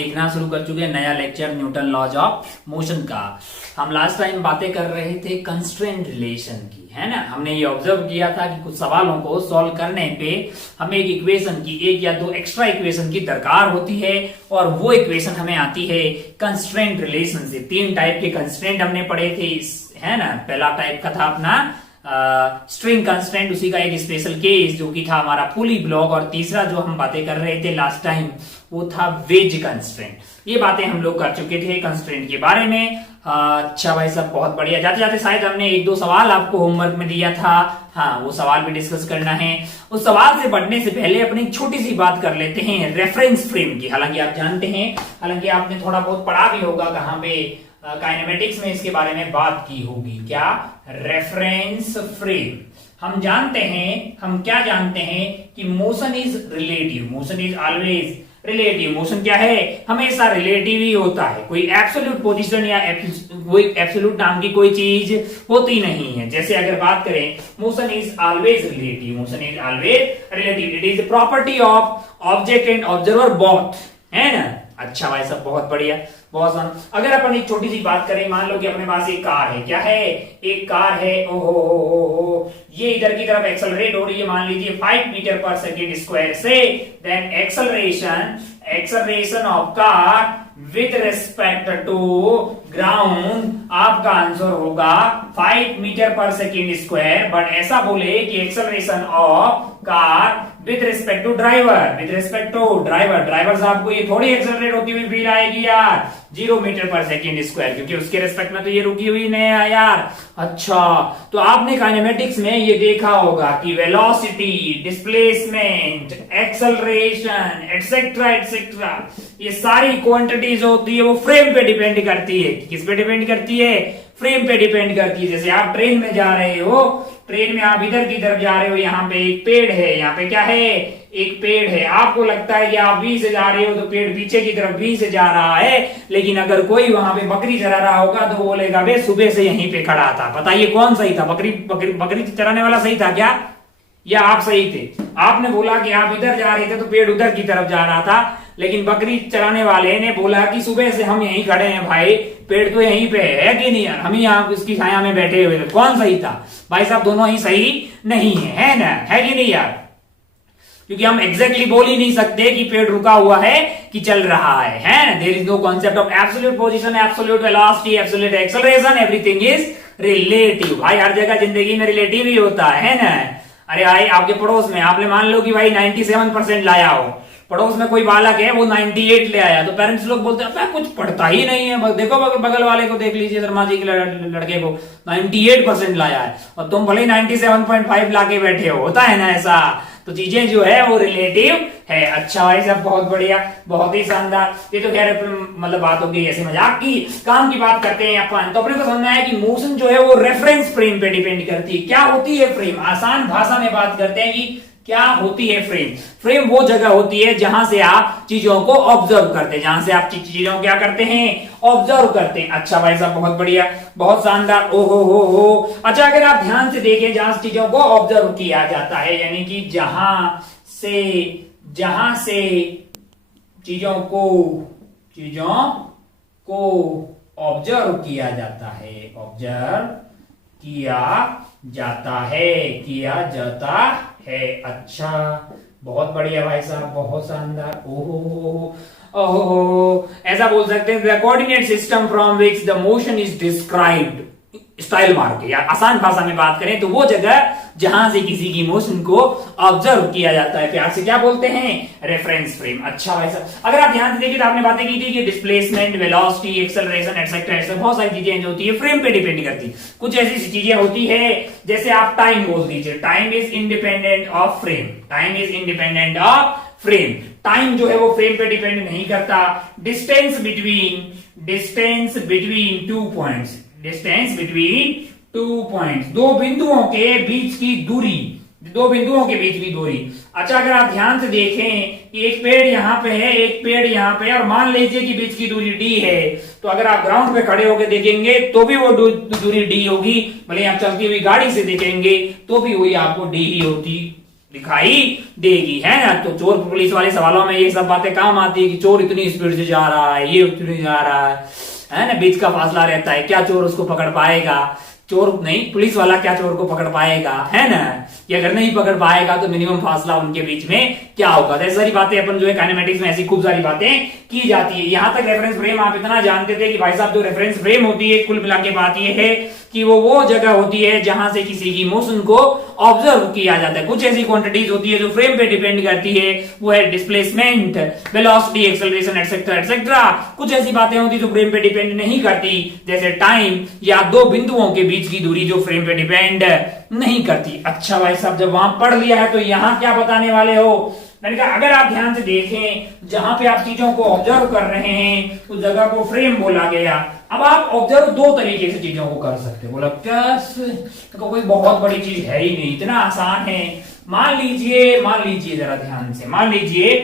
देखना शुरू कर चुके हैं नया lecture Newton laws of motion का। हम लास्ट टाइम बातें कर रहे थे कंस्ट्रेंट रिलेशन की, है ना। हमने ये ऑब्जर्व किया था कि कुछ सवालों को सॉल्व करने पे हमें एक इक्वेशन की एक या दो एक्स्ट्रा इक्वेशन की दरकार होती है और वो इक्वेशन हमें आती है कंस्ट्रेंट रिलेशन से। तीन टाइप के कंस्ट्रेंट हमने पढ़े थे, है ना। पहला टाइप का था अपना स्ट्रिंग कंस्ट्रेंट, उसी का एक स्पेशल केस जो कि था हमारा पुली ब्लॉक, और तीसरा जो हम बातें कर रहे थे लास्ट टाइम वो था वेज कंस्ट्रेंट। ये बातें हम लोग कर चुके थे कंस्ट्रेंट के बारे में। अच्छा भाई साहब, बहुत बढ़िया। जाते जाते शायद हमने एक दो सवाल आपको होमवर्क में दिया था, हाँ वो सवाल भी डिस्कस करना है। उस सवाल से बढ़ने से पहले अपनी छोटी सी बात कर लेते हैं रेफरेंस फ्रेम की। हालांकि आप जानते हैं, हालांकि आपने थोड़ा बहुत पढ़ा भी होगा कहाँ पे, काइनेमेटिक्स में इसके बारे में बात की होगी। क्या? Reference frame. हम जानते हैं, हम क्या जानते हैं कि motion is relative, motion is always relative. Motion क्या है? हमेशा रिलेटिव ही होता है। कोई एब्सोल्यूट पोजीशन या कोई एब्सोल्यूट नाम की कोई चीज होती नहीं है। जैसे अगर बात करें, motion is always relative, motion is always relative, it is property of object and observer both, है ना। अच्छा भाई साहब, बहुत बढ़िया, बहुत सन। अगर अपन एक छोटी सी बात करें, मान लो कि अपने पास एक कार है। क्या है? एक कार है। ओहो, ये इधर की तरफ एक्सेलरेट हो रही है, मान लीजिए 5 मीटर पर सेकेंड स्क्वायर से। Then acceleration of car with respect to ground, आपका आंसर होगा 5 metre per second square. But ऐसा बोले कि acceleration of car with respect to driver, with respect to driver साहब को ये थोड़ी एक्सेलरेट होती हुई फील आएगी यार, 0 मीटर पर सेकेंड स्क्वायर, क्योंकि उसके रिस्पेक्ट में तो ये रुकी हुई नहीं है यार। अच्छा, तो आपने काइनेमेटिक्स में ये देखा होगा कि velocity, displacement, acceleration etcetera etcetera, ये सारी क्वांटिटीज होती है वो फ्रेम पे डिपेंड करती है। किस पे डिपेंड करती है? फ्रेम पे डिपेंड करती है। जैसे आप ट्रेन में जा रहे हो, ट्रेन में आप इधर की तरफ जा रहे हो, यहाँ पे एक पेड़ है, यहाँ पे क्या है? एक पेड़ है। आपको लगता है कि आप बी से जा रहे हो तो पेड़ पीछे की तरफ बी से जा रहा है, लेकिन अगर कोई वहां पे बकरी चरा रहा होगा तो बोलेगा बे सुबह से यहीं पे खड़ा था। बताइए कौन सही था? बकरी चराने वाला सही था क्या, या आप सही थे? आपने बोला कि आप इधर जा रहे थे तो पेड़ उधर की तरफ जा रहा था, लेकिन बकरी चराने वाले ने बोला कि सुबह से हम यहीं खड़े हैं भाई, पेड़ तो यहीं पे है कि नहीं यार, हम ही यहाँ उसकी छाया में बैठे हुए थे। कौन सही था? भाई साहब दोनों ही सही नहीं है ना, है कि नहीं यार? क्योंकि हम एग्जैक्टली बोल ही नहीं सकते कि पेड़ रुका हुआ है कि चल रहा है। There is no concept of absolute position, absolute velocity, absolute acceleration, everything is relative. भाई हर जगह जिंदगी में रिलेटिव ही होता है ना। अरे भाई आपके पड़ोस में आपने मान लो कि भाई 97% लाया हो, पड़ोस में कोई बालक है वो 98 ले आया, तो पेरेंट्स लोग बोलते हैं कुछ पढ़ता ही नहीं है। देखो बगल वाले को देख लीजिए, शर्मा जी के लड़के को 98% लाया है और तुम भले 97.5 लाके बैठे हो। होता है ना ऐसा। तो चीजें जो है वो रिलेटिव है। अच्छा भाई साहब, बहुत बढ़िया, बहुत ही शानदार। ये तो खैर मतलब बात होगी ऐसे मजाक की, काम की बात करते हैं अपन। तो अपने को समझना है कि मोशन जो है वो रेफरेंस फ्रेम पे डिपेंड करती है। क्या होती है फ्रेम? आसान भाषा में बात करते हैं कि क्या होती है फ्रेम। फ्रेम वो जगह होती है जहां से आप चीजों को ऑब्जर्व करते हैं, जहां से आप चीजों को क्या करते हैं? ऑब्जर्व करते हैं। अच्छा भाई साहब, बहुत बढ़िया, बहुत शानदार। ओहो हो। अच्छा, अगर आप ध्यान से देखें, जहां चीजों को ऑब्जर्व किया जाता है, यानी कि जहां से चीजों को ऑब्जर्व किया जाता है, ऑब्जर्व किया जाता है। अच्छा, बहुत बढ़िया भाई साहब, बहुत शानदार। ओहो, ऐसा बोल सकते हैं the coordinate system from which the motion is described, style mark. या आसान भाषा में बात करें तो वो जगह जहां से किसी की मोशन को ऑब्जर्व किया जाता है, प्यार से क्या बोलते हैं? Reference frame. अच्छा भाई साहब, अगर आप ध्यान से देखिए तो आपने बातें की थी कि displacement, velocity, acceleration etcetera etcetera, बहुत सारी चीजें जो होती है फ्रेम पे डिपेंड करती। कुछ ऐसी चीजें होती है जैसे आप टाइम बोल दीजिए, time is independent of frame, time is independent of frame. Time जो है वो फ्रेम पे डिपेंड नहीं करता। Distance between 2 points, distance between 2 points, दो बिंदुओं के बीच की दूरी। अच्छा, अगर आप ध्यान से देखें कि एक पेड़ यहाँ पे है, एक पेड़ यहाँ पे, और मान लीजिए कि बीच की दूरी d है, तो अगर आप ग्राउंड पे खड़े होकर देखेंगे तो भी वो दूरी d होगी। भले आप चलती हुई गाड़ी से देखेंगे तो भी वही आपको d ही दिखाई देगी, है ना। तो चोर पुलिस वाले सवालों में ये सब बातें काम आती है कि चोर इतनी स्पीड से जा रहा है, ये उतनी जा रहा है ना, बीच का फासला रहता है, क्या चोर उसको पकड़ पाएगा, चोर नहीं पुलिस वाला क्या चोर को पकड़ पाएगा, है ना, कि अगर नहीं पकड़ पाएगा तो मिनिमम फासला उनके बीच में क्या होगा। तो ऐसी सारी बातें अपन जो है काइनेमेटिक्स में ऐसी खूब सारी बातें की जाती है। यहां तक रेफरेंस फ्रेम आप इतना जानते थे कि भाई साहब जो रेफरेंस फ्रेम होती है कुल मिला के बात यह है कि वो जगह होती है जहां से किसी की मोशन को ऑब्जर्व किया जाता है। कुछ ऐसी क्वांटिटीज होती है जो फ्रेम पे डिपेंड करती है, वो है displacement, velocity, acceleration etcetera etcetera. कुछ ऐसी बातें होती है जो फ्रेम पे डिपेंड नहीं करती, जैसे टाइम या दो बिंदुओं के बीच की दूरी जो फ्रेम पे डिपेंड नहीं करती। अच्छा भाई साहब जब वहां पढ़ लिया है तो यहां क्या बताने वाले हो। मैंने कहा अगर आप ध्यान से देखें जहां पे आप चीजों को ऑब्जर्व कर रहे हैं उस जगह को फ्रेम बोला गया। अब आप ऑब्जर्व दो तरीके से चीजों को कर सकते हो। बोला क्या, तो कोई बहुत बड़ी चीज है ही नहीं, इतना आसान है। मान लीजिए जरा ध्यान से, मान लीजिए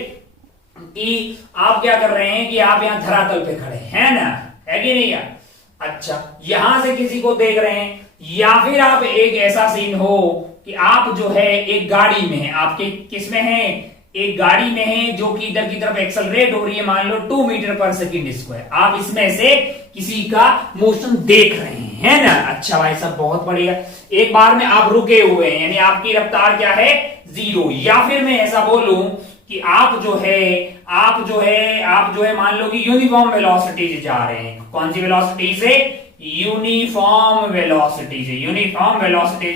कि आप क्या कर रहे हैं कि आप यहां धरातल पे खड़े हैं ना, है कि नहीं यार। अच्छा यहां से किसी को देख रहे हैं, या फिर आप एक ऐसा सीन हो कि आप जो है एक गाड़ी में है, आपके किसमें है, एक गाड़ी में है जो कि इधर की तरफ एक्सेलरेट हो रही है, मान लो 2 मीटर पर सेकंड स्क्वायर। आप इसमें से किसी का मोशन देख रहे हैं, है ना। अच्छा भाई साहब बहुत बढ़िया। एक बार में आप रुके हुए हैं, यानी आपकी रफ्तार क्या है, 0। या फिर मैं ऐसा बोलूं कि आप जो है मान लो कि यूनिफॉर्म वेलोसिटी से जा रहे हैं। कौन सी वेलोसिटी से, यूनिफॉर्म वेलोसिटी से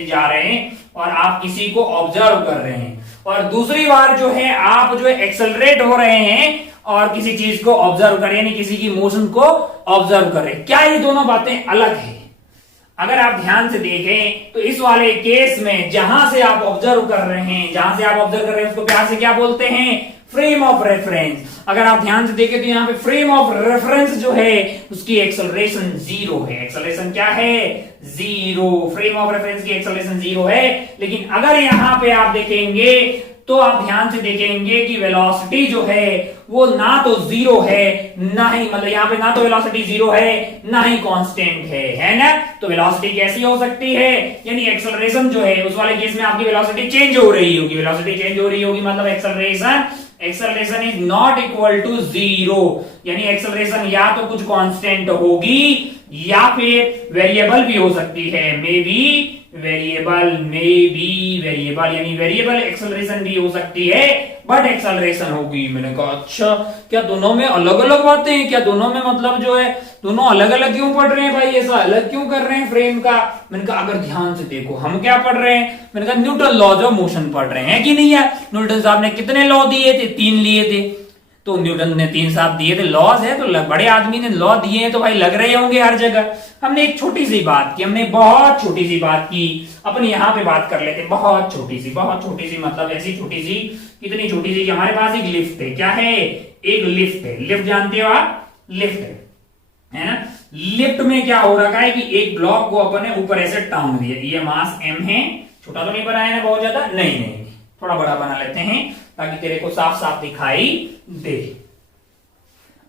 जा रहे हैं और आप किसी को ऑब्जर्व कर रहे हैं। और दूसरी बार जो है आप जो है एक्सेलरेट हो रहे हैं और किसी चीज को ऑब्जर्व कर रहे हैं, यानी किसी की मोशन को ऑब्जर्व कर रहे हैं। क्या ये दोनों बातें अलग है? अगर आप ध्यान से देखें तो इस वाले केस में जहां से आप ऑब्जर्व कर रहे हैं उसको प्यार से क्या बोलते हैं, फ्रेम ऑफ रेफरेंस। अगर आप ध्यान से देखें तो यहाँ पे फ्रेम ऑफ रेफरेंस जो है उसकी एक्सेलरेशन 0 है। एक्सेलरेशन क्या है, 0। फ्रेम ऑफ रेफरेंस की एक्सेलरेशन 0 है। लेकिन अगर यहां पे आप देखेंगे तो आप ध्यान से देखेंगे कि वेलोसिटी जो है वो ना तो 0 है ना ही, मतलब यहां पे ना तो वेलोसिटी 0 है ना ही कांस्टेंट है ना। तो वेलोसिटी कैसी हो सकती है, यानी एक्सेलरेशन जो है उस वाले केस में आपकी वेलोसिटी चेंज हो रही होगी, मतलब acceleration is not equal to 0, यानी एक्सेलरेशन या तो कुछ कांस्टेंट होगी या फिर वेरिएबल भी हो सकती है, मे बी वेरिएबल, यानी वेरिएबल एक्सेलरेशन भी हो सकती है बट एक्सेलरेशन होगी। मैंने कहा अच्छा क्या दोनों में अलग अलग बातें हैं क्या, दोनों में मतलब जो है दोनों अलग अलग क्यों पढ़ रहे हैं भाई, ऐसा अलग क्यों कर रहे हैं फ्रेम का। मैंने कहा अगर ध्यान से देखो हम क्या पढ़ रहे हैं, मैंने कहा न्यूटन लॉज ऑफ मोशन पढ़ रहे हैं कि नहीं यार। न्यूटन साहब ने कितने लॉ दिए थे, 3 लिए थे, तो न्यूटन ने 3 साहब दिए थे, लॉज है तो बड़े आदमी ने लॉ दिए हैं तो भाई लग रहे होंगे हर जगह। हमने एक छोटी सी बात की, बहुत छोटी सी बात की, अपन यहाँ पे बात कर लेते हैं। बहुत छोटी सी मतलब ऐसी छोटी सी, इतनी छोटी सी कि हमारे पास एक लिफ्ट है। क्या है, एक लिफ्ट है। लिफ्ट जानते हो आप, लिफ्ट है ना। लिफ्ट में क्या हो रखा है कि एक ब्लॉक को अपन ने ऊपर ऐसे टांग दिया, ये मास m है, छोटा तो नहीं बनाया ना बहुत ज्यादा, नहीं थोड़ा बड़ा बना लेते हैं ताकि तेरे को साफ साफ दिखाई दे।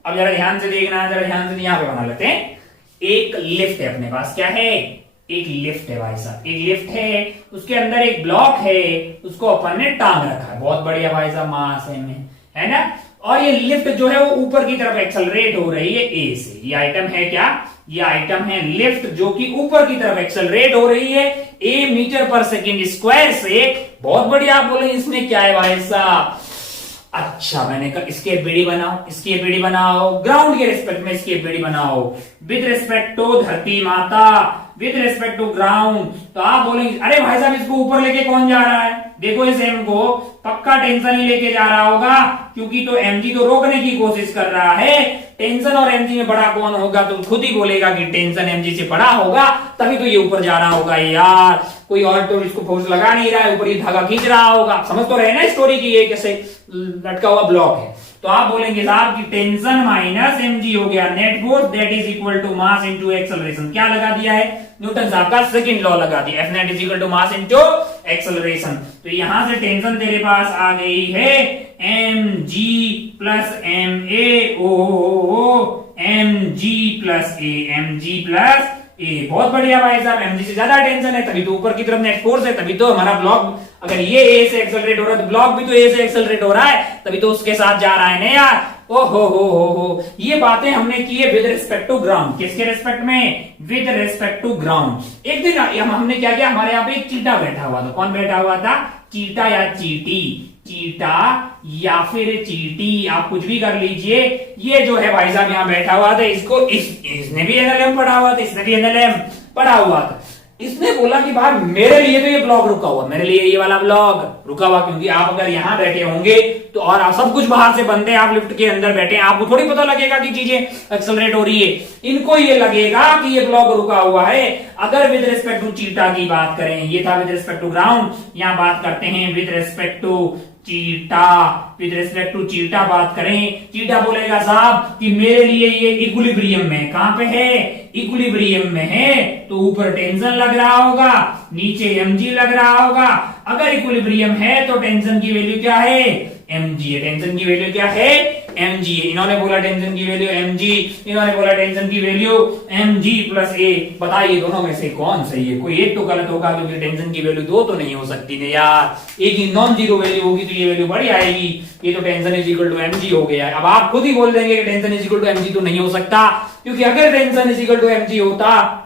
अब जरा ध्यान से देखना, यहां पे बना लेते हैं। एक लिफ्ट है अपने पास, क्या है, एक लिफ्ट है भाई साहब, एक लिफ्ट है, उसके अंदर एक ब्लॉक है, उसको अपन ने टांग रखा है, बहुत बढ़िया भाई साहब, मास है ना। और ये लिफ्ट जो है वो ऊपर की तरफ एक्सेलरेट हो रही है ए से। ये आइटम है क्या, ये आइटम है लिफ्ट जो कि ऊपर की तरफ एक्सेलरेट हो रही है ए मीटर पर सेकेंड स्क्वायर से। बहुत बढ़िया। आप बोले इसमें क्या है भाई साहब, अच्छा मैंने कहा इसकी एबीडी बनाओ, ग्राउंड के रिस्पेक्ट में इसकी एबीडी बनाओ, विद रिस्पेक्ट टू धरती माता, विद रिस्पेक्ट टू ग्राउंड। तो आप बोलेंगे अरे भाई साहब इसको ऊपर लेके कौन जा रहा है, देखो इस एम को पक्का टेंशन ही लेके जा रहा होगा, क्योंकि तो एमजी तो रोकने की कोशिश कर रहा है। टेंशन और एमजी में बड़ा कौन होगा, तो खुद ही बोलेगा कि टेंशन एमजी से बड़ा होगा, तभी तो ये ऊपर जा रहा होगा यार। कोई और तो इसको फोर्स लगा नहीं रहा है, ऊपर ये धागा खींच रहा होगा। समझ तो रहे ना स्टोरी की, ये कैसे लटका हुआ ब्लॉक है। तो आप बोलेंगे साहब कि टेंशन माइनस एमजी हो गया net force, that is equal to mass into acceleration. क्या लगा दिया है, न्यूटन साहब का सेकंड लॉ लगा दिया, F net is equal to mass into acceleration. तो यहां से टेंशन तेरे पास आ गई है mg प्लस ma, ओ mg plus a, mg plus a बहुत बढ़िया भाई साहब, mg से ज्यादा टेंशन है, तभी तो ऊपर की तरफ नेट फोर्स है, तभी तो हमारा ब्लॉक, अगर ये ए से एक्सेलरेट हो रहा है तो ब्लॉक भी तो ए से एक्सेलरेट हो रहा है, तभी तो उसके साथ जा रहा है ना यार। ओ हो, ये बातें हमने की है विद रिस्पेक्ट टू ग्राउंड। किसके रिस्पेक्ट में? With respect to ground. एक दिन हमने क्या किया, हमारे यहाँ पे एक चीटा बैठा हुआ था। कौन बैठा हुआ था? चीटा या चीटी, चीटा या फिर चीटी, आप कुछ भी कर लीजिए। ये जो है भाई साहब यहाँ बैठा हुआ था, इसको इसने भी एनएलएम पढ़ा हुआ था, इसने भी एनएलएम पढ़ा हुआ था। इसने बोला कि भाई मेरे लिए तो ये ब्लॉक रुका हुआ, मेरे लिए ये वाला ब्लॉक रुका हुआ, क्योंकि आप अगर यहाँ बैठे होंगे तो और आप सब कुछ बाहर से बंद है, आप लिफ्ट के अंदर बैठे हैं, आपको थोड़ी पता लगेगा कि चीजें एक्सेलरेट हो रही है। इनको ये लगेगा कि ये ब्लॉक रुका हुआ है। अगर विद रिस्पेक्ट टू चीटा की बात करें, ये था विद रिस्पेक्ट टू ग्राउंड, यहाँ बात करते हैं with respect to theta. With respect to theta बात करें, चीटा बोलेगा साहब कि मेरे लिए ये इक्विलिब्रियम में, कहां पे है? इक्विलिब्रियम में है, तो ऊपर टेंशन लग रहा होगा, नीचे mg लग रहा होगा। अगर इक्विलिब्रियम है तो टेंशन की वैल्यू क्या है? mg है। टेंशन की वैल्यू क्या है? mg है। इन्होंने बोला टेंशन की वैल्यू mg, इन्होंने बोला टेंशन की वैल्यू mg प्लस a। बताइए दोनों में से कौन सही है? कोई एक तो गलत होगा, क्योंकि टेंशन की वैल्यू दो तो नहीं हो सकती ना यार। एक ही नॉन जीरो वैल्यू होगी तो ये वैल्यू बड़ी आएगी। ये तो tension is equal to mg हो गया है। अब आप खुद ही बोल देंगे कि tension is equal to mg तो नहीं हो सकता, क्योंकि अगर tension is equal to mg होता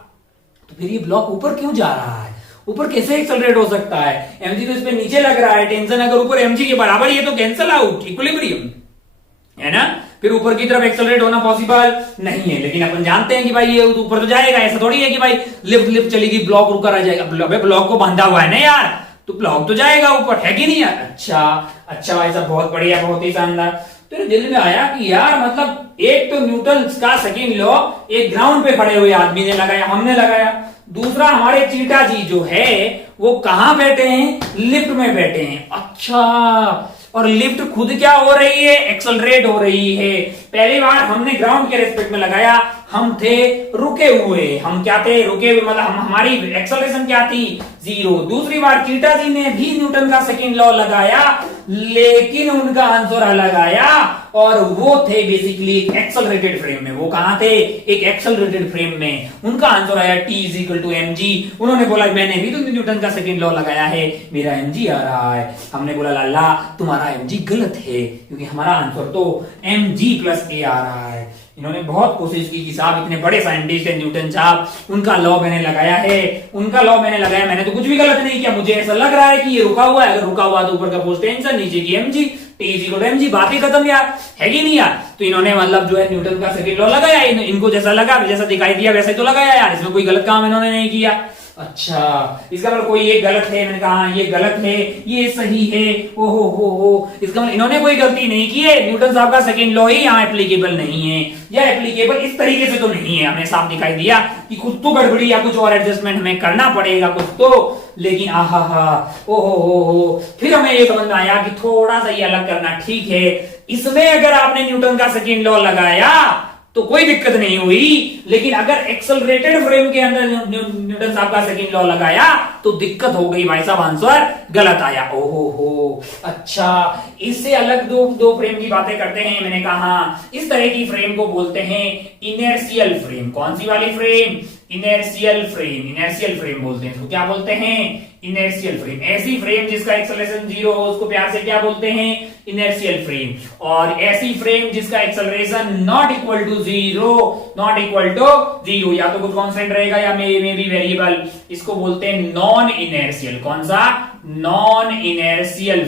तो फिर ये ब्लॉक ऊपर क्यों जा रहा है? ऊपर कैसे एक्सेलरेट हो सकता है? mg तो इस पे नीचे लग रहा है, टेंशन अगर ऊपर mg के बराबर, ये तो कैंसल आउट, इक्विलिब्रियम है ना, फिर ऊपर की तरफ एक्सेलरेट होना पॉसिबल नहीं है। लेकिन अपन जानते हैं कि भाई ये ऊपर तो जाएगा, ऐसा थोड़ी है कि भाई लिफ्ट लिफ्ट चलेगी ब्लॉक रुका रह जाएगा। ब्लॉक को बांधा हुआ है ना यार, तो ब्लॉक तो जाएगा ऊपर, है कि नहीं यार? अच्छा भाई साहब, बहुत बढ़िया, बहुत ही शानदार। तो दिल में आया कि यार मतलब एक तो न्यूटन का सेकंड लॉ एक ग्राउंड पे खड़े हुए आदमी ने लगाया, हमने लगाया। दूसरा हमारे चीटा जी जो है वो कहां बैठे हैं? लिफ्ट में बैठे हैं। अच्छा, और लिफ्ट खुद क्या हो रही है? एक्सेलरेट हो रही है। पहली बार हमने ग्राउंड के रेस्पेक्ट में लगाया, हम थे रुके हुए। हम क्या थे? रुके हुए, मतलब हमारी एक्सेलरेशन क्या थी? जीरो। दूसरी बार चीटा जी ने भी न्यूटन का सेकंड लॉ लगाया, लेकिन उनका आंसर अलग आया, और वो थे बेसिकली एक एक्सेलरेटेड फ्रेम में। वो कहां थे? एक एक्सेलरेटेड फ्रेम में। उनका आंसर आया T is equal to mg। उन्होंने बोला मैंने भी तो न्यूटन का सेकंड लॉ लगाया है, मेरा mg आ रहा है। हमने बोला लाला तुम्हारा mg गलत है, क्योंकि हमारा आंसर तो mg प्लस a आ रहा है। इन्होंने बहुत कोशिश की कि साहब इतने बड़े साइंटिस्ट है न्यूटन साहब, उनका लॉ मैंने लगाया है, उनका लॉ मैंने लगाया, मैंने तो कुछ भी गलत नहीं किया, मुझे ऐसा लग रहा है कि ये रुका हुआ है। अगर रुका हुआ तो ऊपर का फोर्स टेंशन, नीचे की mg, T is equal to mg, बात ही खत्म यार, है कि नहीं यार? तो इन्होंने मतलब जो है न्यूटन का सेकंड लॉ लगाया, इनको जैसा लगा, जैसा दिखाई दिया वैसे तो लगाया यार, इसमें कोई गलत काम इन्होंने नहीं किया। अच्छा, इसका मतलब कोई ये गलत है, मैंने कहा ये गलत है, ये सही है, हो, इसका मतलब इन्होंने कोई गलती नहीं की है। न्यूटन साहब का सेकंड लॉ ही यहाँ एप्लीकेबल नहीं है, या एप्लीकेबल इस तरीके से तो नहीं है। हमें साफ दिखाई दिया कि कुछ तो गड़बड़ी या कुछ और एडजस्टमेंट हमें करना पड़ेगा कुछ तो, लेकिन ओहो, फिर हमें ये समझ में आया कि थोड़ा सा ये अलग करना ठीक है। इसमें अगर आपने न्यूटन का सेकंड लॉ लगाया तो कोई दिक्कत नहीं हुई, लेकिन अगर एक्सेलरेटेड फ्रेम के अंदर न्यूटन साहब का सेकंड लॉ लगाया तो दिक्कत हो गई भाई साहब, आंसर गलत आया। ओहो, अच्छा, इससे अलग दो फ्रेम की बातें करते हैं। मैंने कहा इस तरह की फ्रेम को बोलते हैं इनर्शियल फ्रेम। कौन सी वाली फ्रेम? इनर्शियल फ्रेम बोलते हैं इसको। क्या बोलते हैं? Inertial frame. ऐसी फ्रेम जिसका एक्सेलरेशन जीरो हो उसको प्यार से क्या बोलते हैं? Inertial frame. और ऐसी फ्रेम जिसका acceleration not equal to zero, या तो कुछ कांस्टेंट रहेगा या मे बी वेरिएबल, इसको बोलते हैं नॉन इनर्शियल। कौन सा? Non inertial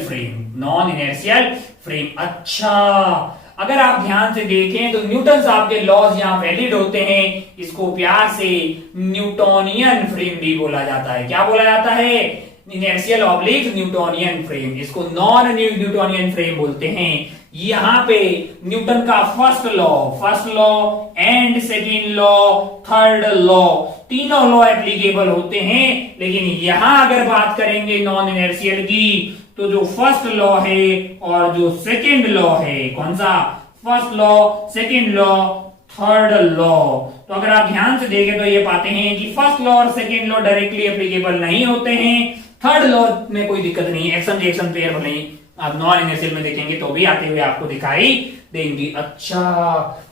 frame. अच्छा, अगर आप ध्यान से देखें तो न्यूटन साहब के लॉज यहां वैलिड होते हैं। इसको प्यार से न्यूटोनियन फ्रेम भी बोला जाता है। क्या बोला जाता है? Inertial oblique Newtonian frame. इसको नॉन न्यूटोनियन फ्रेम बोलते हैं। यहां पे न्यूटन का first law and second law, third law, तीनों लॉ एप्लीकेबल होते हैं। लेकिन यहां अगर बात करेंगे नॉन इनर्शियल की, तो जो फर्स्ट लॉ है और जो सेकंड लॉ है, कौन सा? First law, second law, third law. तो अगर आप ध्यान से देखें तो ये पाते हैं कि फर्स्ट लॉ और सेकंड लॉ डायरेक्टली एप्लीकेबल नहीं होते हैं। थर्ड लॉ में कोई दिक्कत नहीं है, एक्शन रिएक्शन पेयर नहीं, आप नॉन इनर्शियल में देखेंगे तो भी आते हुए आपको दिखाई देंगी। अच्छा,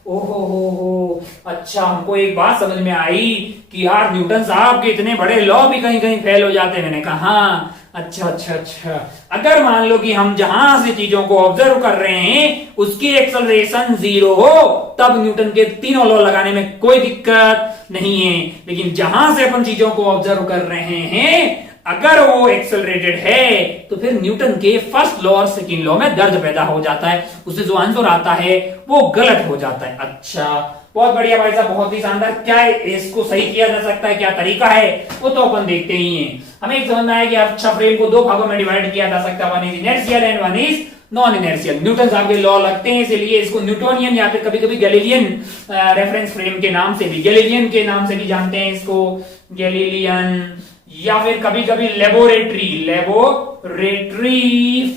ओहो हो, अच्छा हमको एक बात समझ में आई कि यार न्यूटन साहब के इतने बड़े लॉ भी कहीं कहीं फेल हो जाते हैं। मैंने कहा हाँ, अच्छा अच्छा अच्छा। अगर मान लो कि हम जहां से चीजों को ऑब्जर्व कर रहे हैं उसकी एक्सेलरेशन 0 हो, तब न्यूटन के तीनों लॉ लगाने में कोई दिक्कत नहीं है। लेकिन जहां से अपन चीजों को ऑब्जर्व कर रहे हैं अगर वो एक्सेलरेटेड है तो फिर न्यूटन के फर्स्ट लॉ और सेकंड लॉ में दर्द पैदा हो जाता है, उससे जो आंसर आता है वो गलत हो जाता है। अच्छा, बहुत बढ़िया भाई साहब, बहुत ही शानदार। क्या इसको सही किया जा सकता है, क्या तरीका है, वो तो अपन देखते ही हैं। हमें एक समझना है कि अच्छा फ्रेम को दो भागों में डिवाइड किया जा सकता है, one is inertial and one is non inertial. Newton साहब के लॉ लगते हैं, इसलिए इसको न्यूटोनियन या फिर कभी कभी गैलीलियन रेफरेंस फ्रेम के नाम से भी, गैलीलियन के नाम से भी जानते हैं इसको, गैलीलियन, या फिर कभी कभी लेबोरेटरी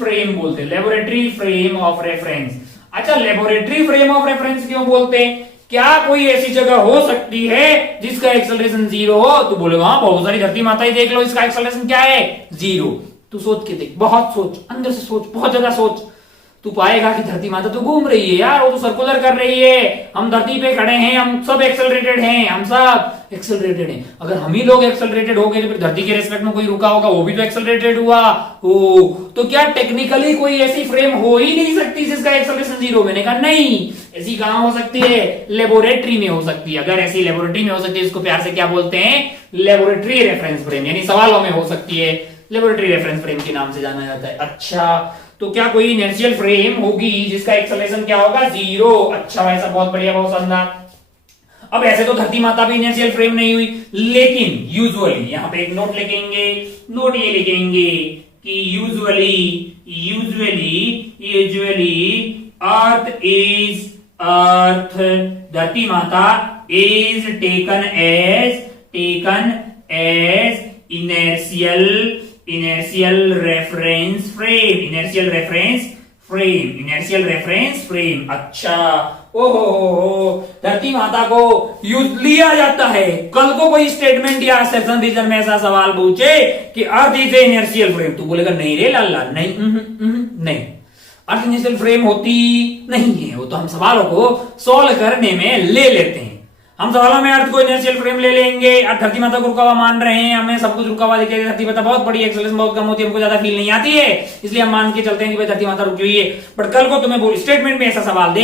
फ्रेम बोलते हैं, लेबोरेटरी फ्रेम ऑफ रेफरेंस। अच्छा, लेबोरेटरी फ्रेम ऑफ रेफरेंस क्यों बोलते हैं? क्या कोई ऐसी जगह हो सकती है जिसका एक्सेलरेशन 0 हो? तो बोलेगा हाँ, बहुत सारी धरती माताएं देख लो, इसका एक्सेलरेशन क्या है? 0। तू सोच के देख, बहुत सोच, अंदर से सोच, बहुत ज्यादा सोच, तू पाएगा कि धरती माता तो घूम रही है यार, वो तो सर्कुलर कर रही है, हम धरती पे खड़े हैं, हम सब एक्सेलरेटेड हैं, हम सब एक्सेलरेटेड हैं। अगर हम ही लोग एक्सेलरेटेड हो गए तो फिर धरती के रेस्पेक्ट में कोई रुका होगा, वो भी तो एक्सेलरेटेड हुआ हो। तो क्या टेक्निकली कोई ऐसी फ्रेम हो ही नहीं सकती जिसका एक्सेलरेशन 0? मैंने कहा नहीं, ऐसी कहां हो सकती है? लेबोरेटरी में हो सकती है। अगर ऐसी लेबोरेटरी में हो सकती है, इसको प्यार से क्या बोलते हैं? लेबोरेटरी रेफरेंस फ्रेम, यानी सवालों में हो सकती है, लेबोरेटरी रेफरेंस फ्रेम के नाम से जाना जाता है। अच्छा, तो क्या कोई इनर्शियल फ्रेम होगी जिसका एक्सेलरेशन क्या होगा? 0। अच्छा भाई साहब, बहुत बढ़िया, बहुत शानदार। अब ऐसे तो धरती माता भी इनर्शियल फ्रेम नहीं हुई, लेकिन यूजुअली यहां पे एक नोट लिखेंगे, नोट ये लिखेंगे कि अर्थ धरती माता is taken as inertial reference frame. अच्छा, ओहो, धरती माता को यूज लिया जाता है। कल को कोई स्टेटमेंट या सेक्शन रीजन में ऐसा सवाल पूछे कि earth is a inertial frame, तो बोलेगा नहीं रे लाला, नहीं नहीं, अर्थ इनर्शियल फ्रेम होती नहीं है। वो तो हम सवालों को सॉल्व करने में ले लेते हैं, हम सवालों में अर्थ को इनर्शियल फ्रेम ले लेंगे। अर्थ धरती माता को रुका हुआ मान रहे हैं, हमें सब कुछ रुका हुआ दिखेगा, धरती माता बहुत बड़ी, एक्सेलरेशन बहुत कम होती है, हमको ज्यादा फील नहीं आती है, इसलिए हम मान के चलते हैं कि भाई धरती माता रुकी हुई है। बट कल को तुम्हें स्टेटमेंट में ऐसा सवाल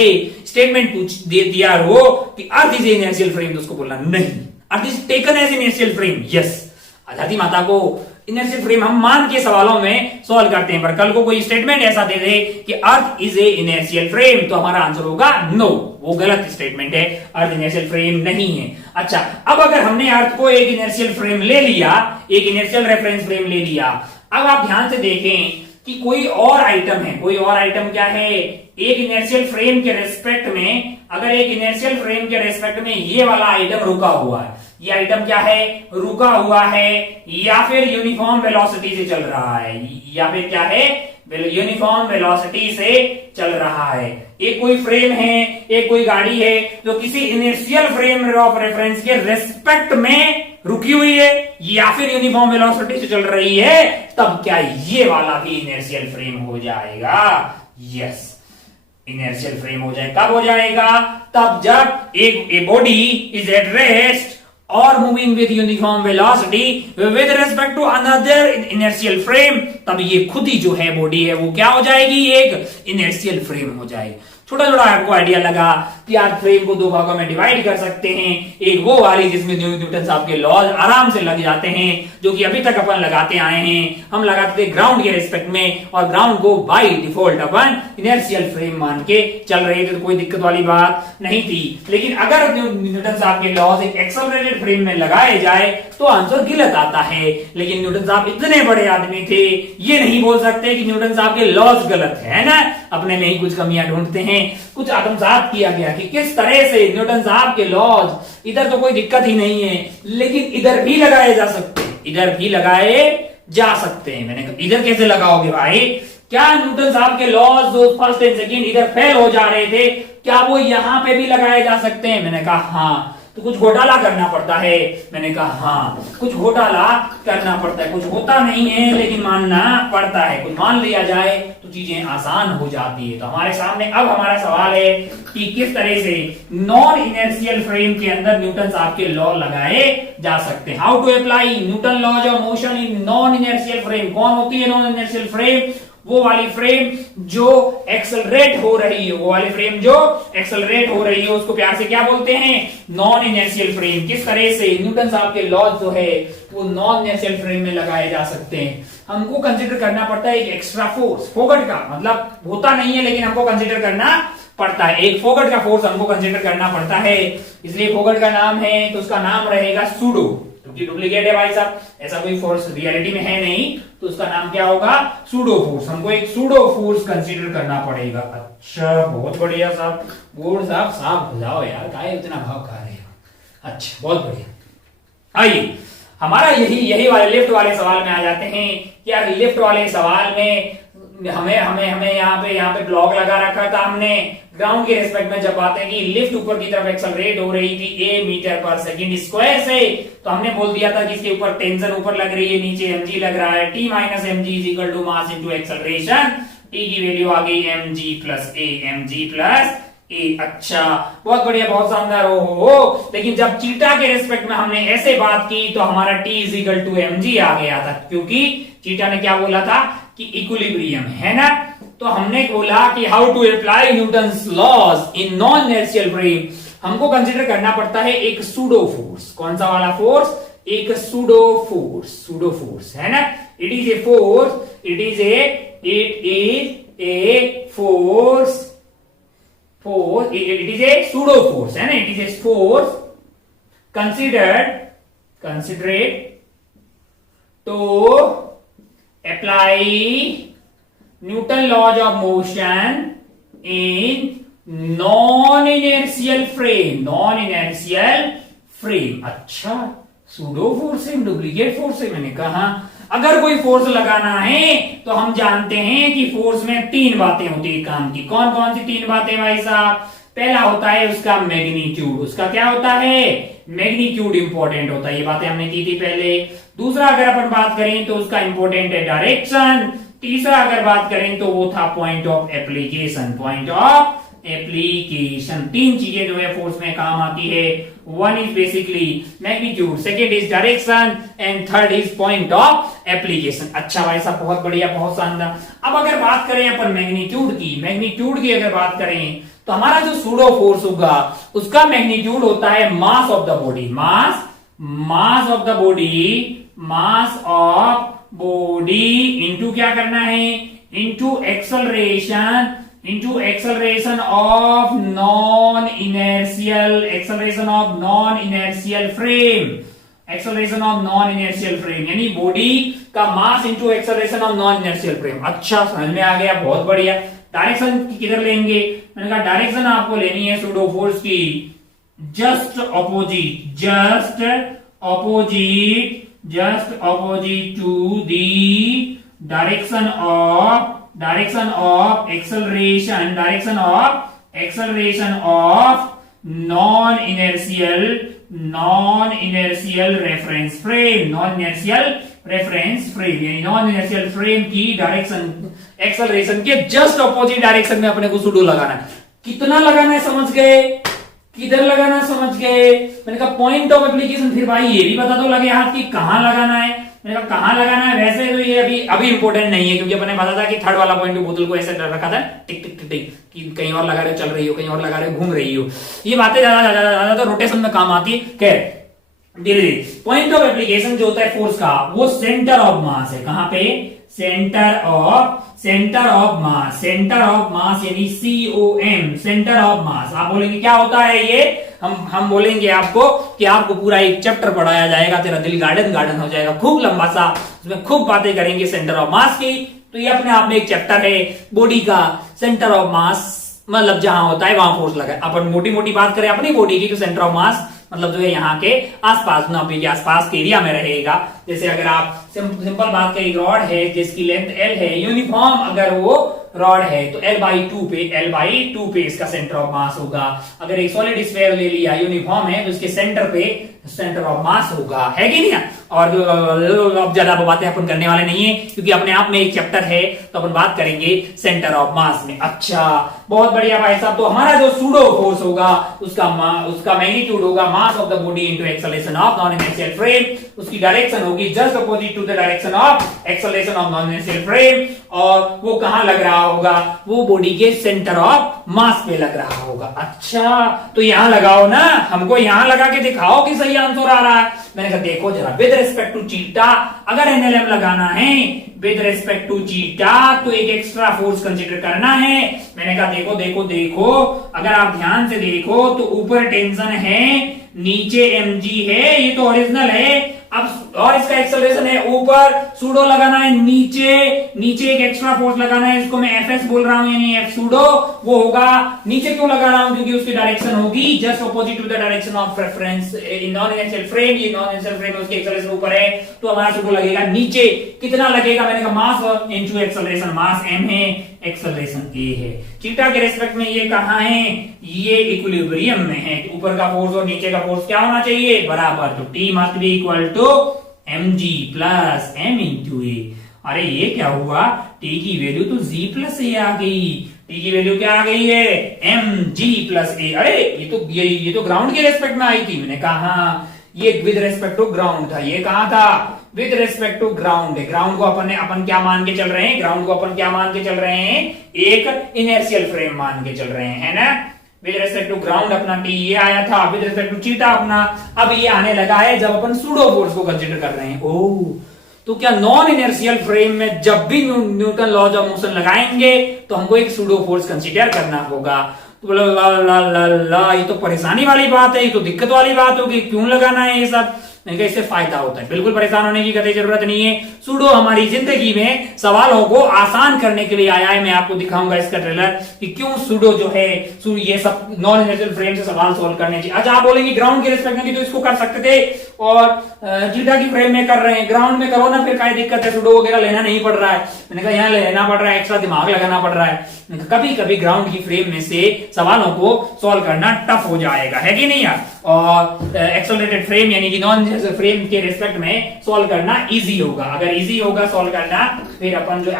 स्टेटमेंट पूछ दे दिया हो कि अर्थ इज इनर्शियल फ्रेम, तो उसको बोलना नहीं, earth is taken as inertial frame. Yes, धरती माता को इनर्शियल फ्रेम हम मान के सवालों में सॉल्व करते हैं, पर कल को कोई स्टेटमेंट ऐसा दे दे कि earth is a inertial frame, तो हमारा आंसर होगा नो, वो गलत स्टेटमेंट है, अर्थ इनर्शियल फ्रेम नहीं है। अच्छा, अब अगर हमने अर्थ को एक इनर्शियल फ्रेम ले लिया, एक इनर्शियल रेफरेंस फ्रेम ले लिया, अब आप ध्यान से देखें कि कोई और आइटम है, कोई और आइटम क्या है? एक इनर्शियल फ्रेम के रेस्पेक्ट में, अगर एक इनर्शियल फ्रेम के रेस्पेक्ट में ये वाला आइटम रुका हुआ है, ये आइटम क्या है? रुका हुआ है, या फिर यूनिफॉर्म वेलोसिटी से चल रहा है, या फिर क्या है? यूनिफॉर्म वेलोसिटी से चल रहा है। एक कोई फ्रेम है, एक कोई गाड़ी है जो किसी इनर्शियल फ्रेम ऑफ रेफरेंस के रेस्पेक्ट में रुकी हुई है या फिर यूनिफॉर्म वेलोसिटी से चल रही है, तब क्या ये वाला भी इनर्शियल फ्रेम हो जाएगा? यस, इनर्शियल फ्रेम हो जाए। कब हो जाएगा? तब जब एक बॉडी इज एट रेस्ट और moving with uniform velocity with respect to another inertial frame, तब ये खुद ही जो है बॉडी है वो क्या हो जाएगी? एक इनर्शियल फ्रेम हो जाएगी। छोटा छोटा आपको आइडिया लगा कि आप फ्रेम को दो भागों में डिवाइड कर सकते हैं, एक वो वाली जिसमें न्यूटन साहब के लॉज आराम से लग जाते हैं, जो कि अभी तक अपन लगाते आए हैं। हम लगाते थे ग्राउंड के रिस्पेक्ट में, और ग्राउंड को by default upon inertial frame मान के चल रहे थे, तो कोई दिक्कत वाली बात नहीं थी। लेकिन अगर न्यूटन साहब के लॉज एक एक्सेलरेटेड फ्रेम में लगाए जाए तो आंसर गलत आता है। लेकिन न्यूटन साहब इतने बड़े आदमी थे, ये नहीं बोल सकते कि न्यूटन साहब के लॉज गलत है ना, अपने में ही कुछ कमियां ढूंढते हैं। कुछ आत्मसात किया गया कि किस तरह से न्यूटन साहब के लॉज, इधर तो कोई दिक्कत ही नहीं है, लेकिन इधर भी लगाए जा सकते हैं, इधर भी लगाए जा सकते हैं। मैंने कहा इधर कैसे लगाओगे भाई? क्या न्यूटन साहब के लॉज जो फर्स्ट एंड सेकंड इधर फेल हो जा रहे थे, क्या वो यहां पे भी लगाए जा सकते हैं? मैंने कहा हाँ। तो कुछ घोटाला करना पड़ता है। मैंने कहा हाँ, कुछ घोटाला करना पड़ता है, कुछ होता नहीं है लेकिन मानना पड़ता है। कुछ मान लिया जाए तो चीजें आसान हो जाती है। तो हमारे सामने अब हमारा सवाल है कि किस तरह से नॉन इनर्शियल फ्रेम के अंदर न्यूटन आपके लॉ लगाए जा सकते हैं। How to apply Newton laws of motion in non inertial frame. कौन होती है नॉन इनर्शियल फ्रेम? वो वाली फ्रेम जो एक्सेलरेट हो रही है, वो वाली फ्रेम जो एक्सेलरेट हो रही है उसको प्यार से क्या बोलते हैं? Non inertial frame. किस तरह से न्यूटन साहब के लॉज जो है वो नॉन इनर्शियल फ्रेम में लगाए जा सकते हैं। हमको कंसीडर करना पड़ता है एक एक्स्ट्रा फोर्स, फोगट का मतलब होता नहीं है लेकिन हमको कंसीडर करना पड़ता है, एक फोगट का फोर्स हमको कंसीडर करना पड़ता है। इसलिए फोगट का नाम है तो उसका नाम रहेगा सूडो, क्योंकि डुप्लीकेट है भाई साहब, ऐसा कोई फोर्स रियलिटी में है नहीं, तो उसका नाम क्या होगा? Pseudo force. हमको एक सूडो फोर्स कंसीडर करना पड़ेगा। अच्छा बहुत बढ़िया साहब, बोर्ड साहब साफ हो जाओ यार, काहे इतना भाव खा रहे हो। अच्छा बहुत बढ़िया। आइए हमारा यही वाले लिफ्ट वाले सवाल में आ जाते हैं। यार लिफ्ट वाले सवाल में हमें हमें हमें यहाँ पे ब्लॉक लगा रखा था हमने ग्राउंड के रिस्पेक्ट में। जब बात है कि लिफ्ट ऊपर की तरफ एक्सेलरेट हो रही थी a मीटर पर सेकंड स्क्वायर से, तो हमने बोल दिया था कि इसके ऊपर टेंशन ऊपर लग रही है, नीचे mg लग रहा है। t minus mg is equal to mass into acceleration. t की वैल्यू आ गई mg plus a, mg plus a। अच्छा बहुत बढ़िया, बहुत शानदार। हो लेकिन जब चीटा के रिस्पेक्ट में हमने ऐसे बात की तो हमारा t is equal to mg आ गया था, क्योंकि चीटा ने क्या बोला था कि इक्विलिब्रियम है ना। तो हमने बोला कि how to apply Newton's laws in non inertial frame. हमको कंसीडर करना पड़ता है एक सूडो फोर्स। कौन सा वाला फोर्स? एक सूडो फोर्स, सूडो फोर्स है ना। It is a force, it is a force, it is a pseudo force है ना। it is a force considered to apply Newton laws of motion in non inertial frame, non inertial frame। अच्छा pseudo force है, duplicate force है। मैंने कहा अगर कोई force लगाना है तो हम जानते हैं कि फोर्स में तीन बातें होती है काम की। कौन कौन सी तीन बातें भाई साहब? पहला होता है उसका मैग्नीट्यूड। उसका क्या होता है? मैग्नीट्यूड इंपॉर्टेंट होता है, ये बातें हमने की थी पहले। दूसरा अगर अपन बात करें तो उसका इंपॉर्टेंट है डायरेक्शन। तीसरा अगर बात करें तो वो था point of application, point of application. तीन चीजें जो है फोर्स में काम आती है। One is basically magnitude, second is direction and third is point of application. अच्छा भाई साहब बहुत बढ़िया, बहुत शानदार। अब अगर बात करें अपन मैग्नीट्यूड की अगर बात करें तो हमारा जो सूडो फोर्स होगा उसका मैग्नीट्यूड होता है मास of the body. Mass of the body, mass of body into क्या करना है? Into acceleration, into acceleration of non-inertial frame, acceleration of non-inertial frame यानी बॉडी का मास into acceleration of non inertial frame. अच्छा समझ में आ गया, बहुत बढ़िया। डायरेक्शन किधर लेंगे? मैंने कहा डायरेक्शन आपको लेनी है सूडो फोर्स की just opposite to the direction of acceleration of non-inertial reference frame, यानी नॉन इनर्शियल फ्रेम की डायरेक्शन एक्सेलरेशन के जस्ट ऑपोजिट डायरेक्शन में अपने को सूडो लगाना है। कितना लगाना है समझ गए? किधर लगाना समझ गए? मैंने कहा पॉइंट ऑफ एप्लीकेशन। फिर भाई ये भी बता दो लगे हाथ की कहां लगाना है। मैंने कहा कहां लगाना है, वैसे तो ये अभी इंपॉर्टेंट नहीं है, क्योंकि अपने पता था कि थर्ड वाला पॉइंट बोतल को ऐसे रखा था टिक टिक टिक टिक कि कहीं और लगा रहे चल रही हो, कहीं और लगा रहे घूम रही हो। ये बातें ज्यादा तो रोटेशन में काम आती है। खैर धीरे धीरे पॉइंट ऑफ एप्लीकेशन जो होता है फोर्स का वो सेंटर ऑफ मास है। कहां पे? सेंटर ऑफ मास यानी COM, सेंटर ऑफ मास। आप बोलेंगे क्या होता है ये? हम बोलेंगे आपको कि आपको पूरा एक चैप्टर पढ़ाया जाएगा, तेरा दिल गार्डन हो जाएगा, खूब लंबा सा, उसमें खूब बातें करेंगे सेंटर ऑफ मास की। तो ये अपने आप में एक चैप्टर है बॉडी का। सेंटर ऑफ मास मतलब जहां होता है वहां फोर्स लगा। अपन मोटी बात करें अपनी बॉडी की तो सेंटर ऑफ मास मतलब जो है यहाँ के आसपास, नाभि के आसपास के एरिया में रहेगा। जैसे अगर आप सिंपल बात करें, रॉड है जिसकी लेंथ L है, यूनिफॉर्म अगर वो रॉड है तो L/2 पे इसका सेंटर ऑफ मास होगा। अगर एक सॉलिड स्फीयर ले लिया यूनिफॉर्म है तो इसके सेंटर पे सेंटर ऑफ मास होगा, है कि नहीं। और अब ज्यादा बातें अपन करने वाले नहीं है, क्योंकि अपने आप में एक चैप्टर है, तो अपन बात करेंगे सेंटर ऑफ मास में। अच्छा, बहुत बढ़िया भाई साहब। तो हमारा जो सूडो फोर्स होगा उसका मैग्नीट्यूड होगा mass of the body into acceleration of non inertial frame. उसकी डायरेक्शन होगी just opposite to the direction of acceleration of non inertial frame. और वो कहां लग रहा होगा, वो बॉडी के सेंटर ऑफ मास पे लग रहा होगा। अच्छा, तो यहां लगाओ ना, हमको यहां लगा के दिखाओ कि सही आंसर आ रहा है। मैंने कहा देखो जरा, विद रिस्पेक्ट टू चीटा अगर एनएलएम लगाना है विद रिस्पेक्ट टू चीटा तो एक एक्स्ट्रा फोर्स कंसीडर करना है। मैंने कहा देखो देखो देखो, अगर आप ध्यान से देखो तो ऊपर टेंशन है, नीचे mg है, ये तो ओरिजिनल है। अब और इसका एक्सेलरेशन है ऊपर, सूडो लगाना है नीचे एक एक्स्ट्रा फोर्स लगाना है, इसको मैं एफएस बोल रहा हूं, यानी एफ सूडो। वो होगा नीचे क्यों लगा रहा हूं, क्योंकि उसकी डायरेक्शन होगी just opposite to the direction of reference in non inertial frame. ये नॉन इनर्शियल फ्रेम उसके एक्सेलरेशन ऊपर है, तो हमारा सूडो लगेगा नीचे। कितना लगेगा, मैंने कहा मास इनटू एक्सेलरेशन, मास m है, एक्सेलरेशन a है। चीटा के रेस्पेक्ट में ये कहां है, ये इक्विलिब्रियम में है। ऊपर का फोर्स और नीचे का फोर्स क्या होना चाहिए, बराबर। तो T must be equal to mg plus m into a। अरे ये क्या हुआ, T की वैल्यू तो g प्लस a आ गई। T की वैल्यू क्या आ गई है, mg प्लस a। अरे ये तो ग्राउंड के रेस्पेक्ट में आई थी। मैंने कहा ये विद रेस्पेक्ट टू ग्राउंड था, ये कहा था विद रेस्पेक्ट टू ग्राउंड है। ग्राउंड को अपन क्या मान के चल रहे हैं, ग्राउंड को अपन क्या मान के चल रहे हैं, एक इनर्शियल फ्रेम मान के चल रहे हैं, है ना। विद रेस्पेक्ट टू ग्राउंड अपना टी ये आया था, विद रेस्पेक्ट टू चीटा अपना अब ये आने लगा है जब अपन सूडो फोर्स को कंसीडर कर रहे हैं। ओह, तो क्या नॉन इनर्शियल फ्रेम में जब भी न्यूटन लॉज ऑफ मोशन लगाएंगे तो हमको एक सूडो फोर्स कंसीडर करना होगा। तो बोला ला ला ला ला, ये तो परेशानी वाली बात है, ये तो दिक्कत वाली बात होगी, क्यों लगाना है ये सब। नहीं, इससे फायदा होता है, बिल्कुल परेशान होने की कतई जरूरत नहीं है। सूडो हमारी जिंदगी में सवालों को आसान करने के लिए आया है। मैं आपको दिखाऊंगा इसका ट्रेलर कि क्यों सूडो जो है ये सब नॉन इनर्शियल फ्रेम से सवाल सोल्व करने चाहिए। अच्छा, आप बोलेंगे ग्राउंड के रिस्पेक्ट में भी तो इसको कर सकते थे और जीटा की फ्रेम में कर रहे हैं, ग्राउंड में करो ना, फिर क्या दिक्कत है, सूडो वगैरह लेना नहीं पड़ रहा है। मैंने कहा यहाँ लेना पड़ रहा है, एक्स्ट्रा दिमाग लगाना पड़ रहा है। कभी कभी ग्राउंड की फ्रेम में से सवालों को सोल्व करना टफ हो जाएगा, है कि नहीं यार। और एक्सेलरेटेड फ्रेम यानी कि नॉन फ्रेम के रिस्पेक्ट में सोल्व करना इजी होगा। अगर इजी होगा सोल्व करना, फिर अपन जो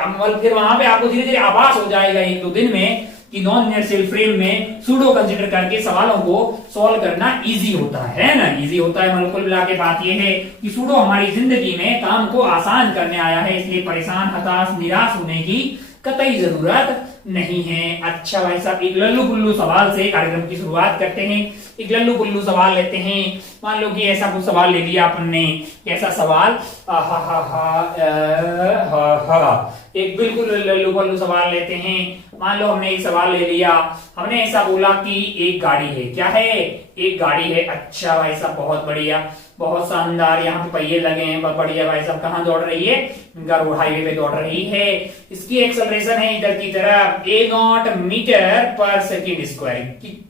फिर वहां पे आपको धीरे धीरे आभास हो जाएगा एक दो दिन में कि नॉन इनर्शियल फ्रेम में सूडो कंसीडर करके सवालों को सोल्व करना इजी होता है ना, इजी होता है। मतलब कुल मिला के बात यह है कि सूडो हमारी जिंदगी में काम को आसान करने आया है, इसलिए परेशान, हताश, निराश होने की कतई जरूरत नहीं है। अच्छा भाई साहब, एक लल्लू पुल्लू सवाल से कार्यक्रम की शुरुआत करते हैं। एक लल्लू पुल्लू सवाल लेते हैं। मान लो कि ऐसा कुछ सवाल ले लिया अपन ने, ऐसा सवाल एक बिल्कुल लल्लू पुल्लू सवाल लेते हैं। मान लो हमने एक सवाल ले लिया, हमने ऐसा बोला कि एक गाड़ी है, क्या है, एक गाड़ी है। अच्छा भाई साहब, बहुत बढ़िया, बहुत शानदार, यहाँ पे पहिए लगे हैं, बहुत बढ़िया भाई साहब। कहाँ दौड़ रही है, रोड हाईवे पे दौड़ रही है। इसकी एक्सेलरेशन है इधर की तरफ a0 metre per second square.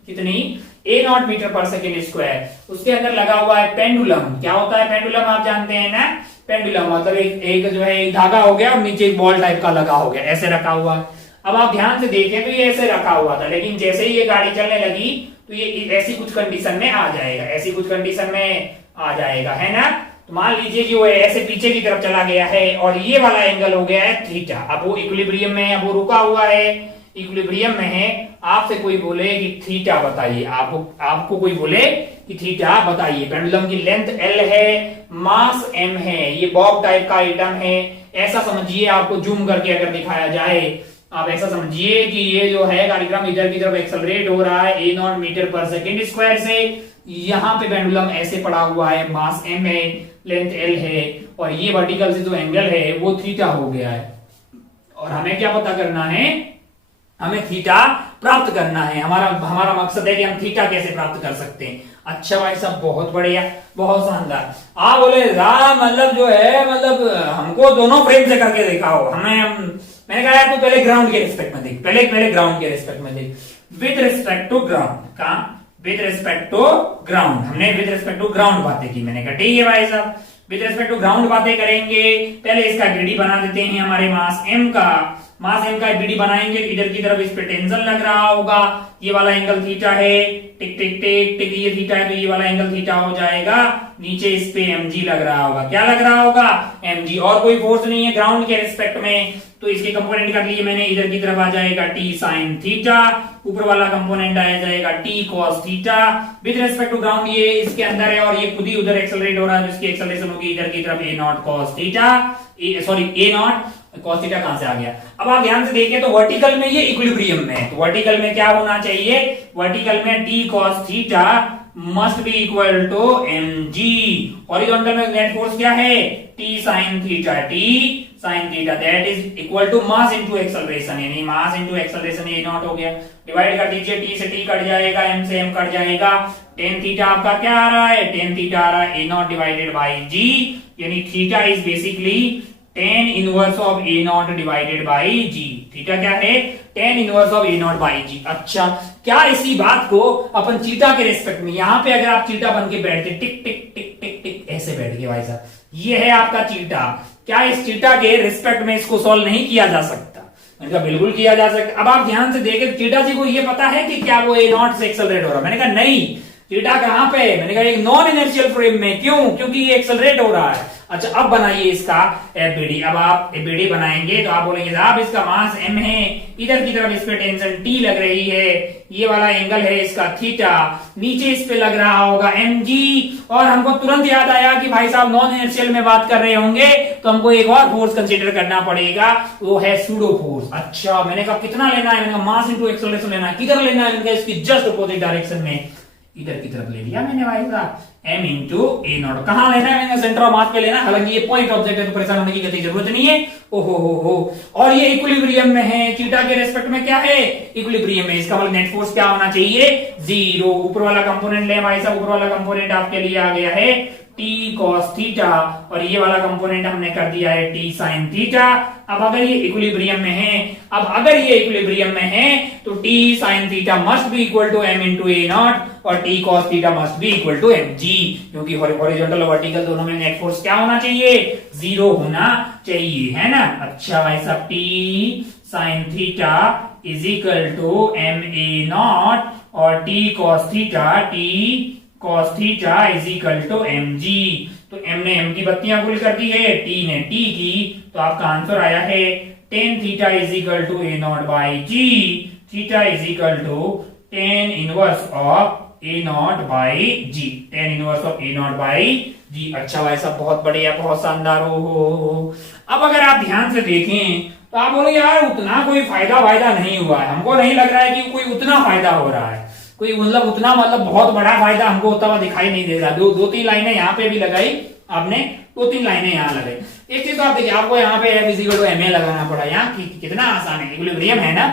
कितनी, a0 metre per second square. उसके अंदर लगा हुआ है पेंडुलम। क्या होता है पेंडुलम, आप जानते हैं ना। पेंडुलम मतलब एक जो है एक धागा हो गया और नीचे एक बॉल टाइप का लगा हो गया, ऐसे रखा हुआ। अब आप ध्यान से देखें तो ये ऐसे रखा हुआ था, लेकिन जैसे ही ये गाड़ी चलने लगी तो ये ऐसी कुछ कंडीशन में आ जाएगा, ऐसी कुछ कंडीशन में आ जाएगा, है ना। तो मान लीजिए कि वो ऐसे पीछे की तरफ चला गया है और ये वाला एंगल हो गया है थीटा। अब वो इक्विलिब्रियम में है, अब वो रुका हुआ है, इक्विलिब्रियम में है। आपसे कोई बोले कि थीटा बताइए, आपको कोई बोले कि थीटा बताइए। पेंडुलम की लेंथ L है, मास m है, ये बॉब टाइप का आइटम है। ऐसा समझिए, आपको जूम करके अगर दिखाया जाए, आप ऐसा समझिए कि ये जो है कार्यक्रम इधर की तरफ एक्सेलरेट हो रहा है a0 metre per second square से। यहाँ पे पेंडुलम ऐसे पड़ा हुआ है, मास m है, लेंथ L है, और ये वर्टिकल से जो एंगल है वो थीटा हो गया है। और हमें क्या पता करना है, हमें थीटा प्राप्त करना है। हमारा मकसद है कि हम थीटा कैसे प्राप्त कर सकते हैं। अच्छा भाई साहब, बहुत बढ़िया, बहुत शानदार। आप बोले मतलब जो है, मतलब हमको दोनों फ्रेम से करके दिखाओ। मैंने कहा यार तू पहले ग्राउंड के रिस्पेक्ट में देख, पहले ग्राउंड के रिस्पेक्ट में देख। विद रिस्पेक्ट टू ग्राउंड, कहा विद रिस्पेक्ट टू ग्राउंड, हमने विद रिस्पेक्ट टू ग्राउंड बातें की। मैंने कहा ठीक है भाई साहब, विद रिस्पेक्ट टू ग्राउंड बातें करेंगे। पहले इसका ग्रेडी बना देते हैं, हमारे मास m का मास m का बीडी बनाएंगे, इधर की तरफ इस पे टेंशन लग रहा होगा, ये वाला एंगल थीटा है, टिक टिक टिक टिक, ये थीटा है तो ये वाला एंगल थीटा हो जाएगा, नीचे इस पे mg लग रहा होगा, क्या लग रहा होगा, mg, और कोई फोर्स नहीं है ग्राउंड के रिस्पेक्ट में, तो इसके कंपोनेंट कर लिए मैंने, इधर की तरफ आ जाएगा t sin थीटा, ऊपर वाला कंपोनेंट आ जाएगा t cos theta, with respect to ground ये इसके अंदर है और ये खुद ही उधर एक्सेलरेट हो रहा है, जिसकी एक्सेलरेशन होगी इधर की तरफ a not cos theta, sorry a not cos theta कहां से आ गया। अब आप ध्यान से देखिए तो वर्टिकल में ये इक्विलिब्रियम में है, तो वर्टिकल में क्या होना चाहिए, वर्टिकल में t cos theta must be equal to mg, horizontal में नेट फोर्स क्या है, t sin theta that is equal to mass into acceleration, यानी mass into acceleration a naught हो गया, डिवाइड कर दीजिए, t से t कट जाएगा, m से m कट जाएगा, tan थीटा आपका क्या आ रहा है, tan थीटा आ रहा है a not divided by g, यानी theta is basically tan inverse of a not divided by g, theta क्या है, tan inverse of a not by g। अच्छा, क्या इसी बात को अपन चीटा के रेस्पेक्ट में, यहां पे अगर आप चीटा बन के बैठते टिक टिक टिक टिक टिक ऐसे बैठ के भाई साहब, ये है आपका चीटा, क्या इस चीटा के रिस्पेक्ट में इसको सॉल्व नहीं किया जा सकता, मैंने कहा बिल्कुल किया जा सकता। अब आप ध्यान से देखें, चीटा जी को ये पता है कि क्या वो a नॉट से एक्सेलरेट हो रहा है, मैंने कहा नहीं, चीटा कहां पे, मैंने कहा एक नॉन इनर्शियल फ्रेम में, क्यों, क्योंकि ये एक्सेलरेट हो रहा है। अच्छा, अब बनाइए इसका एफबीडी, अब आप एफबीडी बनाएंगे तो आप बोलेंगे साहब इसका मास m है, इधर की तरफ इस पे टेंशन t लग रही है, ये वाला एंगल है इसका थीटा, नीचे इस पे लग रहा होगा mg, और हमको तुरंत याद आया कि भाई साहब नॉन इनर्शियल में बात कर रहे होंगे तो हमको एक और फोर्स कंसीडर करना पड़ेगा, वो है सूडो फोर्स। अच्छा, मैंने कहा कितना लेना है, मैंने कहा मास इनटू एक्सेलरेशन लेना है, किधर लेना है, मैंने कहा इसकी जस्ट अपोजिट डायरेक्शन में, इधर की तरफ ले लिया मैंने भाई साहब, m इंटू ए नॉट, कहां लेना है, मैंने सेंटर ऑफ मास पे लेना, हालांकि ये पॉइंट ऑब्जेक्ट है तो परेशान होने की गति जरूरत नहीं है, ओहो हो, और ये इक्विलिब्रियम में है, चीटा के रेस्पेक्ट में क्या है, इक्विलिब्रियम में, इसका मतलब नेट फोर्स क्या होना चाहिए, जीरो, ऊपर वाला कंपोनेंट ले भाई साहब, ऊपर वाला कंपोनेंट आपके लिए आ गया है t cos थीटा, और ये वाला कंपोनेंट हमने कर दिया है t sin थीटा। अब अगर ये इक्विलिब्रियम में है, अब अगर ये इक्विलिब्रियम में है तो t sin theta must be equal to m into a not और t cos theta must be equal to mg, क्योंकि हॉरिजॉन्टल और वर्टिकल दोनों में नेट फोर्स क्या होना चाहिए, जीरो होना चाहिए, है ना। अच्छा भाई साहब, t sin theta is equal to m a not और t cos theta is equal to mg, तो m ने m की बत्तियां फुल कर दी है, t ने t की, तो आपका आंसर आया है tan theta is equal to a not by g, theta is equal to tan inverse of a not by g, tan inverse of a not by g। अच्छा भाई साहब, बहुत बढ़िया, बहुत शानदार हो। अब अगर आप ध्यान से देखें तो आप बोलोगे यार उतना कोई फायदा नहीं हुआ है, हमको नहीं लग रहा है कि कोई उतना फायदा हो रहा है, कोई मतलब उतना मतलब बहुत बड़ा फायदा हमको होता हुआ दिखाई नहीं दे रहा। दो तीन लाइनें यहाँ पे भी लगाई आपने, दो तीन लाइनें यहाँ लगाई। एक चीज तो आप देखिए, आपको यहाँ पे F इक्वल टू ma लगाना पड़ा, यहाँ कितना आसान है, इक्विलिब्रियम है ना।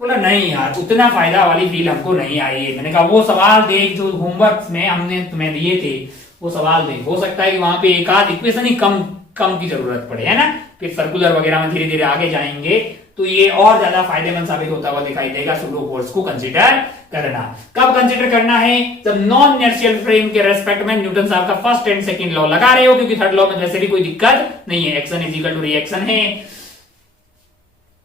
बोला नहीं यार उतना फायदा वाली फील हमको नहीं आई है। मैंने कहा वो सवाल देख जो होमवर्क में हमने तुम्हें दिए थे, वो सवाल देख, हो सकता है कि वहां पे एक आध इक्वेशन ही कम की जरूरत पड़े, है ना। फिर सर्कुलर वगैरह में धीरे धीरे आगे जाएंगे तो ये और ज्यादा फायदेमंद साबित होता हुआ दिखाई देगा सूडो फोर्स को कंसीडर करना। कब कंसीडर करना है, जब नॉन इनर्शियल फ्रेम के रेस्पेक्ट में न्यूटन साहब का फर्स्ट एंड सेकंड लॉ लगा रहे हो, क्योंकि थर्ड लॉ में वैसे भी कोई दिक्कत नहीं है, action is equal to reaction है।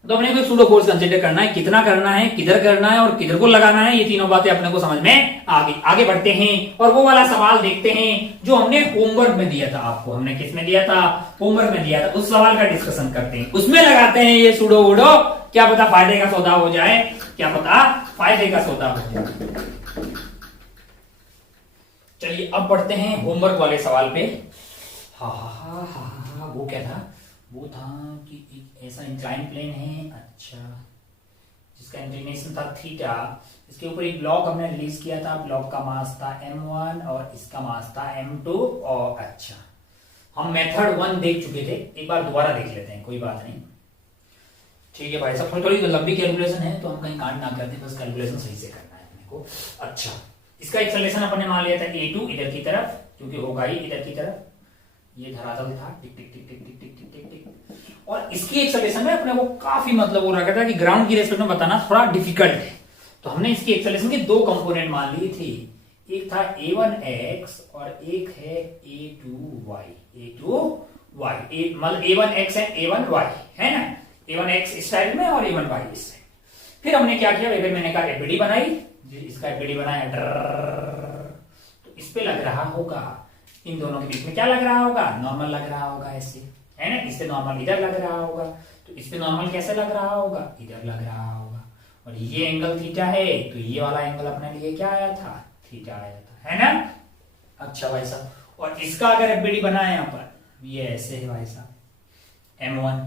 तो अपने को सूडो फोर्स कंसीडर करना है, कितना करना है, किधर करना है और किधर को लगाना है, ये तीनों बातें अपने को समझ में आगे बढ़ते हैं और वो वाला सवाल देखते हैं जो हमने होमवर्क में दिया था आपको। हमने किस में दिया था, होमवर्क में दिया था, उस सवाल का डिस्कशन करते हैं, उसमें लगाते हैं ये सूडो वूडो, क्या पता फायदे का सौदा हो जाए, क्या पता फायदे का सौदा हो जाए। चलिए अब बढ़ते हैं होमवर्क वाले सवाल पे। वो क्या था, वो था कि एक ऐसा इंक्लाइन प्लेन है, अच्छा, जिसका इंक्लिनेशन था थीटा, इसके ऊपर एक ब्लॉक हमने रिलीज किया था, ब्लॉक का मास था m1 और इसका मास था m2। और अच्छा, हम मेथड 1 देख चुके थे, एक बार दोबारा देख लेते हैं, कोई बात नहीं, ठीक है भाई साहब। थोड़ी लंबी कैलकुलेशन है तो हम कहीं कांड ना करते, बस कैलकुलेशन सही से करना है अपने को। अच्छा, इसका एक्सेलरेशन अपने मान लिया था a2 इधर की तरफ, क्योंकि होगा ही इधर की तरफ, ये धरातल था, टिक टिक टिक टिक टिक टिक टिक टिक टिक। और इसकी एक्सेलरेशन में अपने को काफी मतलब वो रखा था कि ग्राउंड की रेस्पेक्ट में बताना थोड़ा डिफिकल्ट है, तो हमने इसकी एक्सेलरेशन के दो कंपोनेंट मान लिए थे, एक था a1x और एक है a2y। मतलब a1x एंड a1y है ना, a1x इस टाइप में और a1y इस टाइप। फिर हमने क्या किया, फिर मैंने कहा एफबीडी बनाई, इसका एफबीडी बनाया, तो इस पे लग रहा होगा, इन दोनों के बीच में क्या लग रहा होगा, नॉर्मल लग रहा होगा ऐसे, है ना। इस पे नॉर्मल इधर लग रहा होगा, तो इस पे नॉर्मल कैसे लग रहा होगा, इधर लग रहा होगा। और ये एंगल थीटा है, तो ये वाला एंगल अपने लिए क्या आया था, थीटा आया था, है ना। अच्छा भाई साहब, और इसका अगर एफबीडी बनाए यहाँ पर, ये ऐसे है भाई साहब, M1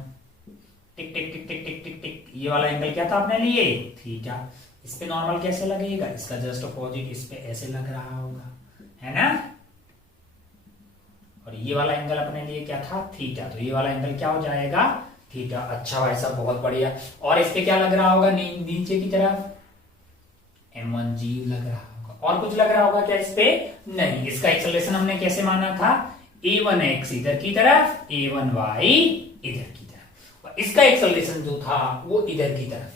टिक टिक टिक टिक टिक टिक टिक, ये वाला एंगल क्या था अपने लिए, थीटा। इस पे नॉर्मल कैसे लगेगा, इसका जस्ट अपोजिट इस पे ऐसे लग रहा होगा, है ना। और ये वाला एंगल अपने लिए क्या था, थीटा, तो ये वाला एंगल क्या हो जाएगा, थीटा। अच्छा भाई साहब, बहुत बढ़िया। और इस पे क्या लग रहा होगा, नीचे की तरफ M1G लग रहा होगा। और कुछ लग रहा होगा क्या इस पे, नहीं। इसका एक्सेलरेशन हमने कैसे माना था, a1x इधर की तरफ, a1y इधर की तरफ, और इसका एक्सेलरेशन जो था वो इधर की तरफ।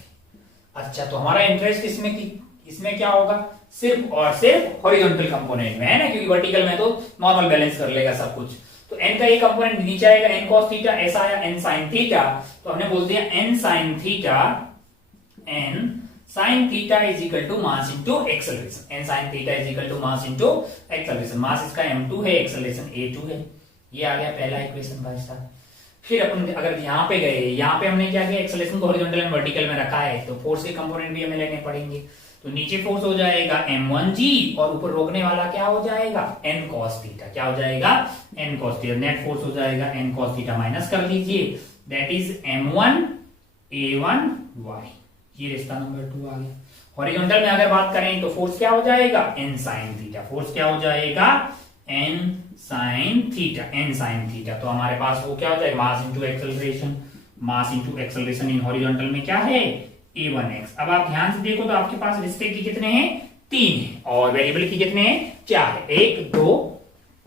अच्छा, तो हमारा इंटरेस्ट इसमें क्या होगा, सिर्फ और सिर्फ हॉरिजॉन्टल कंपोनेंट में, है ना, क्योंकि वर्टिकल में तो नॉर्मल बैलेंस कर लेगा सब कुछ। तो n का ये कंपोनेंट नीचे आएगा, n cos थीटा, ऐसा आया n sin थीटा, तो हमने बोल दिया n sin theta is equal to mass into acceleration. n sin theta is equal to mass into acceleration. Mass इसका m2 है, एक्सेलरेशन a2 है। ये आ गया पहला इक्वेशन भाई साहब। फिर अपन अगर यहाँ पे गए, यहाँ पे हमने क्या किया, एक्सेलरेशन को हॉरिजॉन्टल एंड वर्टिकल में रखा है, तो फोर्स के कंपोनेंट भी हमें लेने पड़ेंगे। तो नीचे फोर्स हो जाएगा m1g, और ऊपर रोकने वाला क्या हो जाएगा, n cos थीटा। क्या हो जाएगा, n cos theta. Net force हो जाएगा n cos थीटा, माइनस कर लीजिए, दैट इज m1 a1y। ये रिश्ता नंबर 2 आ गया। हॉरिजॉन्टल में अगर बात करें तो फोर्स क्या हो जाएगा, n sin थीटा। फोर्स क्या हो जाएगा, n sin theta, n sin theta. तो हमारे पास वो क्या हो जाएगा, मास into acceleration. Mass into acceleration in horizontal में क्या है, a1x। अब आप ध्यान से देखो तो आपके पास रिश्ते की कितने हैं, 3 है, और वेरिएबल की कितने हैं, 4 है। 1 2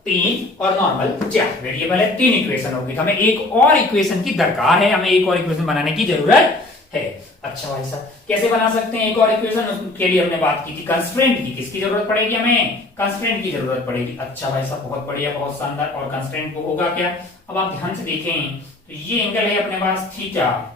3 और नॉर्मल 4 वेरिएबल है, 3 इक्वेशन होगी। हमें एक और इक्वेशन की दरकार है, हमें एक और इक्वेशन बनाने की जरूरत है। अच्छा भाई साहब, कैसे बना सकते हैं एक और इक्वेशन, उसके लिए हमने बात की थी कंस्ट्रेंट की। किसकी जरूरत पड़ेगी, हमें कंस्ट्रेंट की जरूरत पड़ेगी। अच्छा भाई साहब, बहुत बढ़िया, बहुत शानदार। और कंस्ट्रेंट वो होगा क्या, अब आप ध्यान से देखें तो ये एंगल है अपने पास थीटा,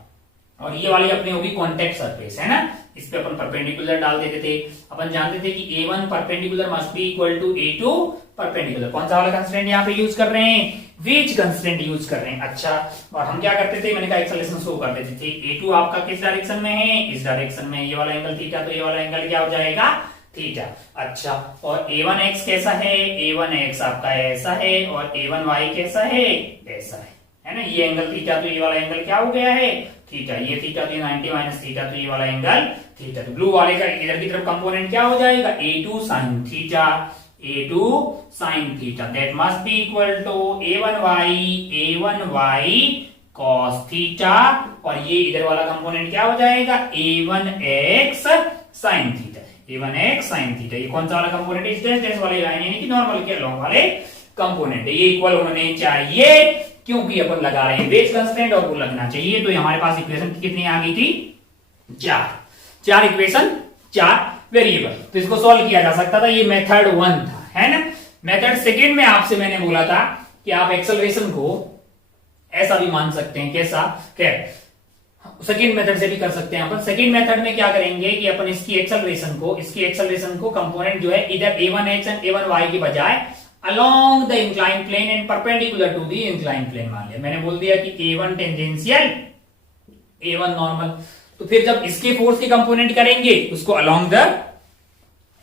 और ये वाली अपनी होगी कॉन्टेक्ट सरफेस, है ना। इस पे अपन परपेंडिकुलर डाल देते थे। अपन जानते थे कि a1 perpendicular must be equal to a2 perpendicular. कौन सा वाला कंस्ट्रेंट यहाँ पे यूज कर रहे हैं, वेज कंस्ट्रेंट यूज कर रहे हैं। अच्छा, और हम क्या करते थे, मैंने कहा एक्सेलरेशन शो कर देते थे। a2 आपका किस डायरेक्शन में है, इस डायरेक्शन में। ये वाला एंगल थीटा, तो ये वाला एंगल क्या हो जाएगा, थीटा। अच्छा, और a1x कैसा है, a1x आपका ऐसा है, और a1y कैसा है, ऐसा है ना। ये एंगल थीटा, तो ये वाला एंगल क्या हो गया है, थीटा। ये थीटा, तो 90 माइनस थीटा, तो ये वाला एंगल थीटा। तो ब्लू वाले का इधर की तरफ कंपोनेंट क्या हो जाएगा, a2 sin theta, a2 sin theta, that must be equal to a1y cos theta, और ये इधर वाला कंपोनेंट क्या हो जाएगा, a1x sin theta, a1x sin theta. ये कौन सा वाला कंपोनेंट है, इस वाले लाइन यानी कि नॉर्मल के लॉन्ग वाले कंपोनेंट है। ये इक्वल होने चाहिए, क्योंकि अपन लगा रहे हैं वेज कंस्ट्रेंट, और वो लगना चाहिए। तो हमारे पास इक्वेशन कितनी आ गई थी, 4 इक्वेशन, 4 वेरिएबल। तो इसको सॉल्व किया जा सकता था। ये मेथड 1 था, है ना। मेथड सेकंड में आपसे मैंने बोला था कि आप एक्सेलरेशन को ऐसा भी मान सकते हैं, कैसा, सेकंड मेथड से भी कर सकते हैं अपन। सेकंड मेथड में क्या करेंगे कि अपन इसकी एक्सेलरेशन को कंपोनेंट जो है इधर a1x एंड a1y के बजाय along the inclined plane and perpendicular to the inclined plane मान लिया। मैंने बोल दिया कि a1 टेंजेंशियल, a1 नॉर्मल। तो फिर जब इसके फोर्स के कंपोनेंट करेंगे उसको along the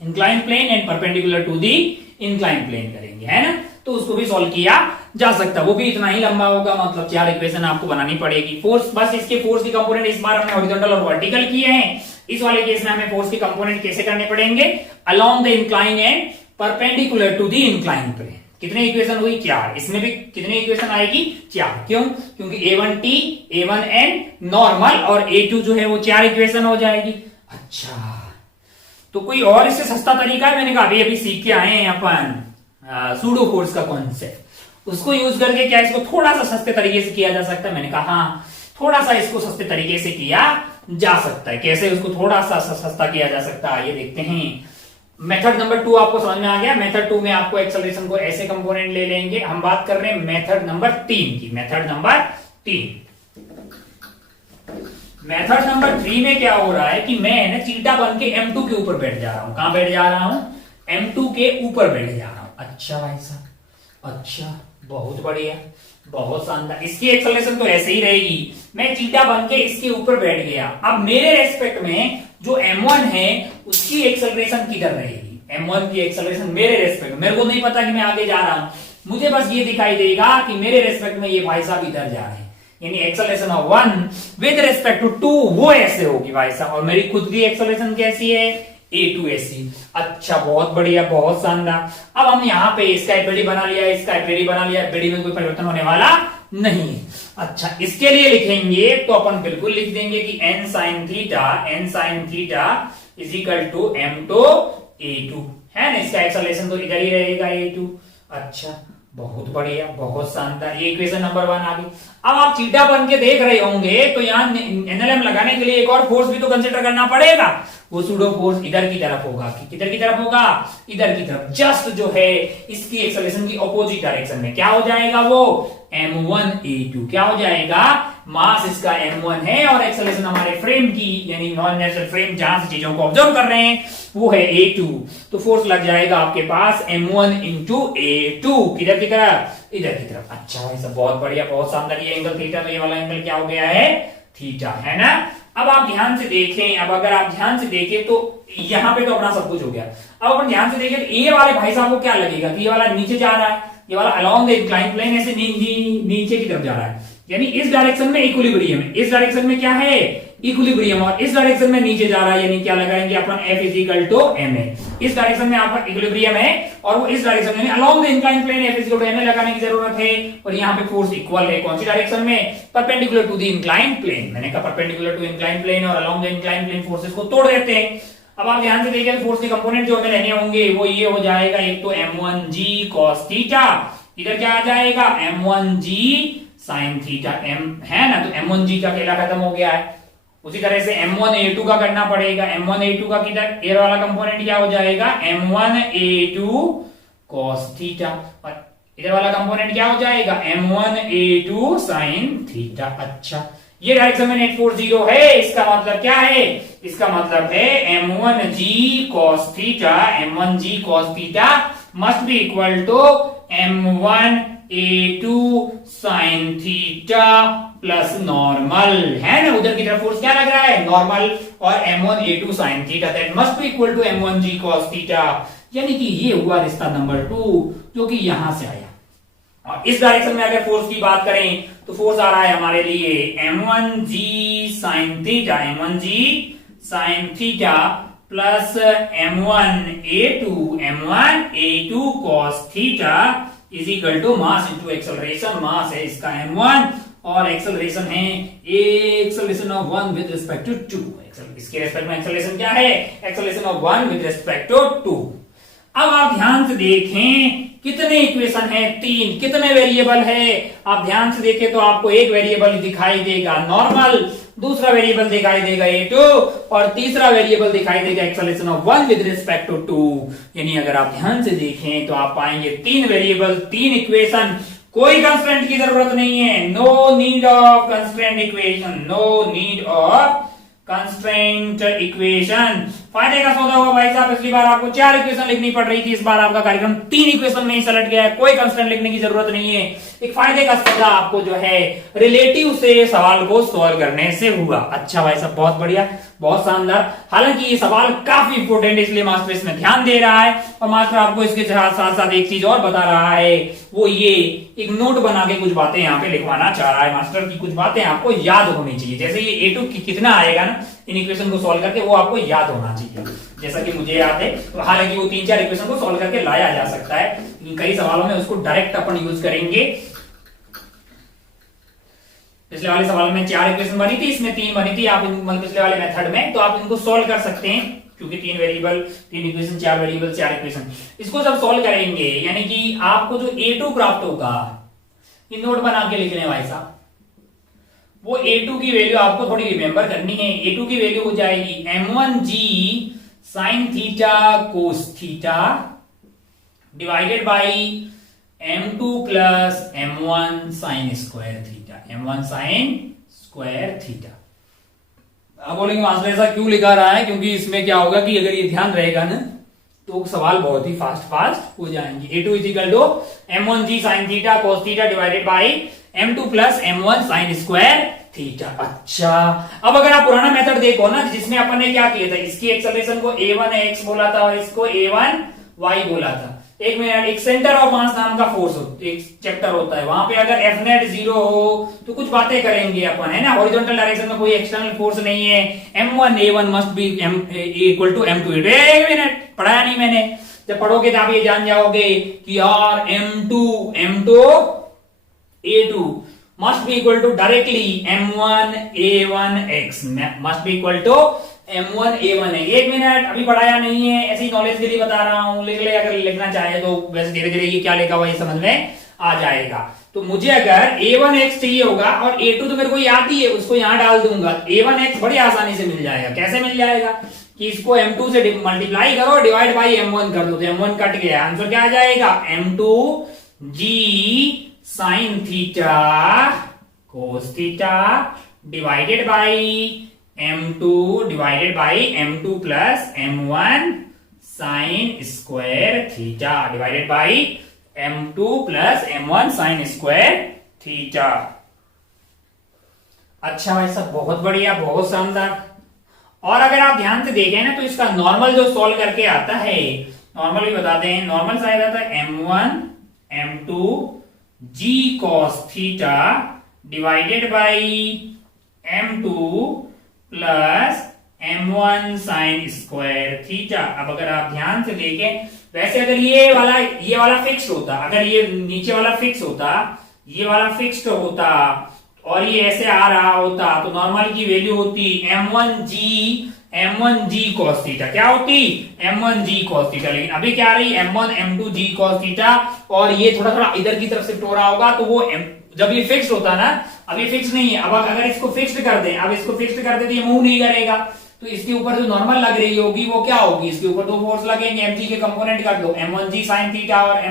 inclined plane and perpendicular to the inclined plane करेंगे, है ना। तो उसको भी सॉल्व किया जा सकता है, वो भी इतना ही लंबा होगा, मतलब 4 इक्वेशन आपको बनानी पड़ेगी। फोर्स, बस इसके फोर्स के कंपोनेंट इस बार हमने हॉरिजॉन्टल और वर्टिकल किए हैं। इस वाले केस में हमें फोर्स के कंपोनेंट कैसे करने पड़ेंगे, along the incline and perpendicular to the incline plane. कितने इक्वेशन हुई, 4। इसमें भी कितने इक्वेशन आएगी, 4। क्यों, क्योंकि a1t a1n नॉर्मल और a2 जो है वो 4 इक्वेशन हो जाएगी। अच्छा, तो कोई और इससे सस्ता तरीका है, मैंने कहा अभी सीख के आए हैं अपन सूडो फोर्स का कॉन्सेप्ट, उसको यूज करके क्या इसको थोड़ा सा सस्ते तरीके से किया जा सकता है। मैंने कहा हाँ, थोड़ा सा इसको सस्ते तरीके से किया जा सकता है। कैसे उसको थोड़ा सा सस्ता किया जा सकता है, आइए देखते हैं। मेथड नंबर 2 आपको समझ में आ गया। मेथड 2 में आपको एक्सेलरेशन को ऐसे कंपोनेंट ले लेंगे। हम बात कर रहे हैं मेथड नंबर 3 की। मेथड नंबर 3, मेथड नंबर 3 में क्या हो रहा है कि मैं ना चीटा बन के M2 के ऊपर बैठ जा रहा हूं। कहां बैठ जा रहा हूं? M2 के ऊपर बैठ जा रहा हूं। अच्छा भाई साहब, अच्छा, बहुत बढ़िया, बहुत शानदार। इसकी एक्सेलरेशन तो ऐसे ही रहेगी, मैं चीटा बन के इसके ऊपर बैठ गया। अब मेरे रेस्पेक्ट में जो M1 है उसकी एक्सेलरेशन किधर रहेगी? M1 की एक्सेलरेशन मेरे रेस्पेक्ट, मेरे को नहीं पता कि मैं आगे जा रहा हूं, मुझे बस ये दिखाई देगा कि मेरे रेस्पेक्ट में ये भाई साहब इधर जा रहे हैं, यानी acceleration of 1 with respect to 2 वो ऐसे होगी भाई साहब। और मेरी खुद की एक्सेलरेशन कैसी है? A2 ऐसी। अच्छा, बहुत बढ़िया, बहुत शानदार। अब हम यहाँ पे इसका एपीडी बना लिया, इसका एपीडी बना लिया, एपीडी में कोई परिवर्तन होने वाला नहीं है। अच्छा, इसके लिए लिखेंगे तो अपन बिल्कुल लिख देंगे कि n sin theta is equal to M2 A2 है ना। इसका एक्सेलरेशन तो इधर ही रहेगा A2। अच्छा, बहुत बढ़िया, बहुत शानदार, ये इक्वेशन नंबर 1 आ गई। अब आप चीटा बन के देख रहे होंगे तो यहाँ एनएलएम लगाने के लिए एक और फोर्स भी तो कंसीडर करना पड़ेगा। वो सूडो फोर्स इधर की तरफ होगा कि किधर की तरफ होगा? इधर की तरफ। जस्ट जो है इसकी एक्सेलरेशन की ऑपोजिट डायरेक्शन में क्या हो जाएगा? वो M1A2 क्या हो जाएगा? मास इसका M1 है और एक्सेलरेशन हमारे फ्रेम की यानी नॉन नेचुरल फ्रेम जहां से चीजों को ऑब्जर्व कर रहे हैं वो है A2। तो फोर्स लग जाएगा आपके पास M1 इंटू A2 किधर की तरफ? इधर की तरफ। अच्छा भाई साहब, बहुत बढ़िया, बहुत शानदार। ये एंगल थीटा, तो ये वाला एंगल क्या हो गया है? थीटा, है ना। अब आप ध्यान से देखें, अब अगर आप ध्यान से देखें तो यहां पे तो अपना सब कुछ हो गया। अब अपन ध्यान से देखें तो ये वाले भाई साहब को क्या लगेगा कि ये वाला नीचे जा रहा है, ये वाला अलोंग द इंक्लाइन प्लेन ऐसे नीचे की तरफ जा रहा है, यानी इस डायरेक्शन में इक्विलिब्रियम है, इस डायरेक्शन में क्या है? इक्विलिब्रियम। और इस डायरेक्शन में नीचे जा रहा है, यानी क्या लगाएंगे अपन? F is equal to ma। इस डायरेक्शन में आपका इक्विलिब्रियम है और वो इस डायरेक्शन में along the incline plane F is equal to ma लगाने की जरूरत है। और यहाँ पे फोर्स इक्वल है कौन सी डायरेक्शन में? Perpendicular to the incline plane. मैंने कहा परपेंडिकुलर टू इंक्लाइन प्लेन और along the incline plane forces को तोड़ देते हैं। अब आप ध्यान से देखिए फोर्स के कंपोनेंट जो हमें लेने होंगे वो ये हो जाएगा, एक तो M1g cos थीटा, इधर क्या आ जाएगा? M1g sin थीटा, है ना। तो M1g का अकेला खत्म हो गया है। उसी तरह से M1A2 का करना पड़ेगा। M1A2 का किधर? एयर वाला कंपोनेंट क्या हो जाएगा? M1A2 cos theta. और इधर वाला कंपोनेंट क्या हो जाएगा? M1A2 sin theta. अच्छा, ये डायरेक्शन में नेट फोर्स 0 है, इसका मतलब क्या है? इसका मतलब है M1g cos theta, M1g cos theta must be equal to M1A2 sin theta plus normal, है ना। उधर की तरफ फोर्स क्या लग रहा है? नॉर्मल। और M1A2 sin theta that must be equal to M1g cos theta, यानी कि ये हुआ रिश्ता नंबर 2 जो कि यहां से आया। और इस डायरेक्शन में अगर फोर्स की बात करें तो फोर्स आ रहा है हमारे लिए M1g sin theta, M1g sin theta plus M1A2 cos theta is equal to mass into acceleration. Mass है इसका M1 और एक्सेलरेशन है acceleration of 1 with respect to 2। इसके रिस्पेक्ट में एक्सेलरेशन क्या है? Acceleration of 1 with respect to 2। अब आप ध्यान से देखें कितने इक्वेशन है? 3। कितने वेरिएबल है? आप ध्यान से देखें तो आपको एक वेरिएबल दिखाई देगा नॉर्मल, दूसरा वेरिएबल दिखाई देगा A2 और तीसरा वेरिएबल दिखाई देगा acceleration of 1 with respect to 2। यानी अगर आप ध्यान से देखें तो आप पाएंगे 3 वेरिएबल, 3 इक्वेशन, कोई कंस्ट्रेंट की जरूरत नहीं है। No need of constraint equation, no need of constraint equation. फायदे का सौदा हुआ भाई साहब। पिछली बार आपको 4 इक्वेशन लिखनी पड़ रही थी, इस बार आपका कार्यक्रम 3 इक्वेशन में ही सलट गया है, कोई कंस्ट्रेंट लिखने की जरूरत नहीं है। एक फायदे का सौदा आपको जो है रिलेटिव से सवाल को सॉल्व करने से हुआ। अच्छा भाई साहब, बहुत बढ़िया, बहुत शानदार। हालांकि ये सवाल काफी इंपोर्टेंट है, इसलिए मास्टर इसमें ध्यान दे रहा है और मास्टर आपको इसके साथ साथ एक चीज और बता रहा है, वो ये एक नोट बना के कुछ बातें यहाँ पे लिखवाना चाह रहा है। मास्टर की कुछ बातें आपको याद होनी चाहिए, जैसे ये A2 कितना आएगा ना इन इक्वेशन को सॉल्व करके, वो आपको याद होना चाहिए, जैसा कि मुझे याद है। तो हालांकि वो 3-4 इक्वेशन को सॉल्व करके लाया जा सकता है, लेकिन कई सवालों में उसको डायरेक्ट अपन यूज करेंगे। पिछले वाले सवाल में 4 इक्वेशन बनी थी, इसमें 3 बनी थी। आप पिछले वाले मेथड में तो आप इनको सॉल्व कर सकते हैं, क्योंकि 3 वेरिएबल, 3 इक्वेशन, 4 वेरिएबल, 4 इक्वेशन। इसको जब सॉल्व करेंगे यानी कि आपको जो A2 प्राप्त होगा, ये नोट बना के लिख लें भाई साहब। वो A2 की वैल्यू आपको थोड़ी रिमेंबर करनी है। A2 की वैल्यू हो जाएगी M1g sin theta cos theta divided by M2 plus M1 sin square theta, M1 sin square theta. आप बोलेंगे मास्टर ऐसा क्यों लिखा रहा है, क्योंकि इसमें क्या होगा कि अगर ये ध्यान रहेगा ना तो सवाल बहुत ही फास्ट हो जाएंगे। A2 is equal to m1g sin theta cos theta divided by m2 plus m1 sin square theta. अच्छा, अब अगर आप पुराना मेथड देखो ना, जिसमें अपन ने क्या किया था, इसकी एक्सेलरेशन को a1x बोला था और इसको a1y बोला था। एक मिनट, एक सेंटर ऑफ मास नाम का फोर्स एक चैप्टर होता है, वहां पे अगर एफ नेट 0 हो तो कुछ बातें करेंगे अपन, है ना। हॉरिजॉन्टल डायरेक्शन में कोई एक्सटर्नल फोर्स नहीं है, m1 a1 must be equal to m2। एक मिनट, पढ़ाया नहीं मैंने, जब पढ़ोगे तो आप ये जान जाओगे कि यार m2 a2 must be equal to directly m1 a1x must be equal to m1 a1x। एक मिनट, अभी पढ़ाया नहीं है, ऐसी नॉलेज के लिए बता रहा हूं, लिख ले अगर लिखना चाहे तो। वैसे धीरे धीरे ये क्या लिखा हुआ ये समझ में आ जाएगा। तो मुझे अगर a1x चाहिए होगा और a2 तो मेरे को याद ही है, उसको यहां डाल दूंगा, a1x बड़ी आसानी से मिल जाएगा। कैसे मिल जाएगा कि इसको m2 से मल्टीप्लाई करो, डिवाइड बाई m1 कर दो, तो m1 कट गया, आंसर क्या आ जाएगा m2g sine theta cos theta divided by m2 divided by m2 plus m1 sine square theta divided by m2 plus m1 sine square theta. अच्छा भाई साहब, बहुत बढ़िया, बहुत शानदार। और अगर आप ध्यान से देखें ना तो इसका नॉर्मल जो सॉल्व करके आता है, नॉर्मल भी बताते हैं, नॉर्मल साइड आता है m1 m2 g cos theta divided by m2 plus m1 sine square theta. अब अगर आप ध्यान से देखें, वैसे अगर ये वाला फिक्स होता, अगर ये नीचे वाला फिक्स होता, ये वाला फिक्स्ड होता और ये ऐसे आ रहा होता तो नॉर्मल की वैल्यू होती m1g cos थीटा। क्या होती m1g cos थीटा, लेकिन अभी क्या आ रही m1 m2g cos थीटा, और ये थोड़ा थोड़ा इधर की तरफ शिफ्ट हो रहा होगा, तो वो जब ये फिक्स होता ना, अब ये फिक्स नहीं है, अब अगर इसको फिक्स्ड कर दें, अब इसको फिक्स्ड कर दे तो ये मूव नहीं करेगा, तो इसके ऊपर जो नॉर्मल लग रही होगी वो क्या होगी, इसके ऊपर दो फोर्स लगेंगे, mg के कंपोनेंट कर दो, m1g sin थीटा और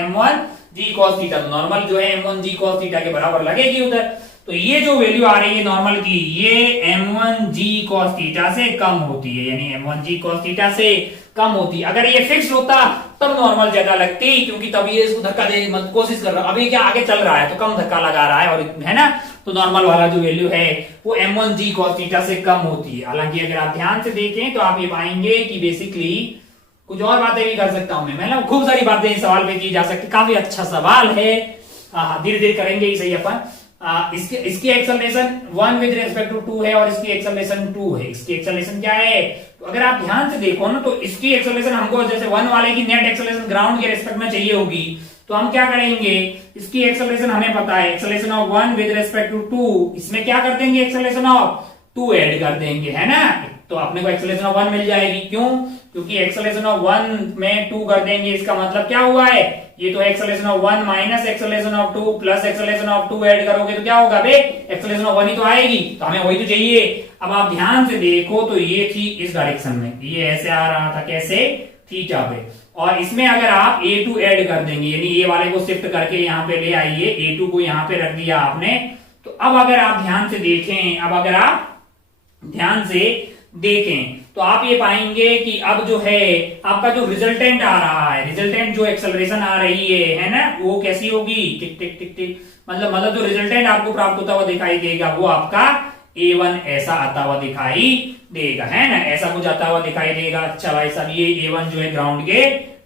m1g cos थीटा, तो नॉर्मल जो है m1g cos थीटा के बराबर लगेगी उधर। तो ये जो वैल्यू आ रही है नॉर्मल की, ये m1g cos थीटा से कम होती है, यानी m1g cos थीटा से कम होती है। अगर ये फिक्स होता तब नॉर्मल ज्यादा लगती, क्योंकि तब ये इसको धक्का दे कोशिश कर रहा है, अभी क्या आगे चल रहा है तो कम धक्का लगा रहा है, और है ना, तो नॉर्मल वाला जो वैल्यू है वो m1g cos थीटा से कम होती है। हालांकि अगर आप ध्यान से देखें तो आप ये पाएंगे कि बेसिकली कुछ और बातें भी कर सकता हूं मैं, मतलब खूब सारी बातें इस सवाल पे की जा सकती। काफी अच्छा सवाल है, धीरे धीरे करेंगे ही सही अपन। इसकी एक्सेलरेशन 1 विद रेस्पेक्ट टू 2 है और इसकी एक्सेलरेशन 2 है। इसकी एक्सेलरेशन क्या है, तो अगर आप ध्यान से देखो ना तो इसकी एक्सेलरेशन हमको जैसे 1 वाले की नेट एक्सेलरेशन ग्राउंड के रेस्पेक्ट में चाहिए होगी, तो हम क्या करेंगे, इसकी एक्सेलरेशन हमें पता है, acceleration of 1 with respect to 2, इसमें क्या कर देंगे, एक्सेलरेशन ऑफ 2 ऐड कर देंगे, है ना, तो अपने को एक्सेलरेशन ऑफ 1 मिल जाएगी। क्यों, क्योंकि एक्सेलरेशन ऑफ 1 में 2 कर देंगे, इसका मतलब क्या हुआ है, ये तो acceleration of 1 minus acceleration of 2 plus acceleration of 2 add करोगे तो क्या होगा बे, एक्सेलरेशन ऑफ 1 ही तो आएगी, तो हमें वही तो चाहिए। अब आप ध्यान से देखो तो ये थी इस डायरेक्शन में, ये ऐसे आ रहा था, कैसे, थीटा पे, और इसमें अगर आप a2 ऐड कर देंगे, यानी ये वाले को शिफ्ट करके यहाँ पे ले आइए, a2 को यहाँ पे रख दिया आपने, तो अब अगर आप ध्यान से देखें, अब अगर आप ध्यान से देखें तो आप ये पाएंगे कि अब जो है आपका जो रिजल्टेंट आ रहा है, रिजल्टेंट जो एक्सेलरेशन आ रही है ना, वो कैसी होगी, टिक टिक टिक टिक, मतलब जो रिजल्टेंट आपको प्राप्त होता हुआ दिखाई देगा वो आपका a1 ऐसा आता हुआ दिखाई देगा, है ना, ऐसा कुछ आता हुआ दिखाई देगा। अच्छा भाई साहब, ये a1 जो है ग्राउंड के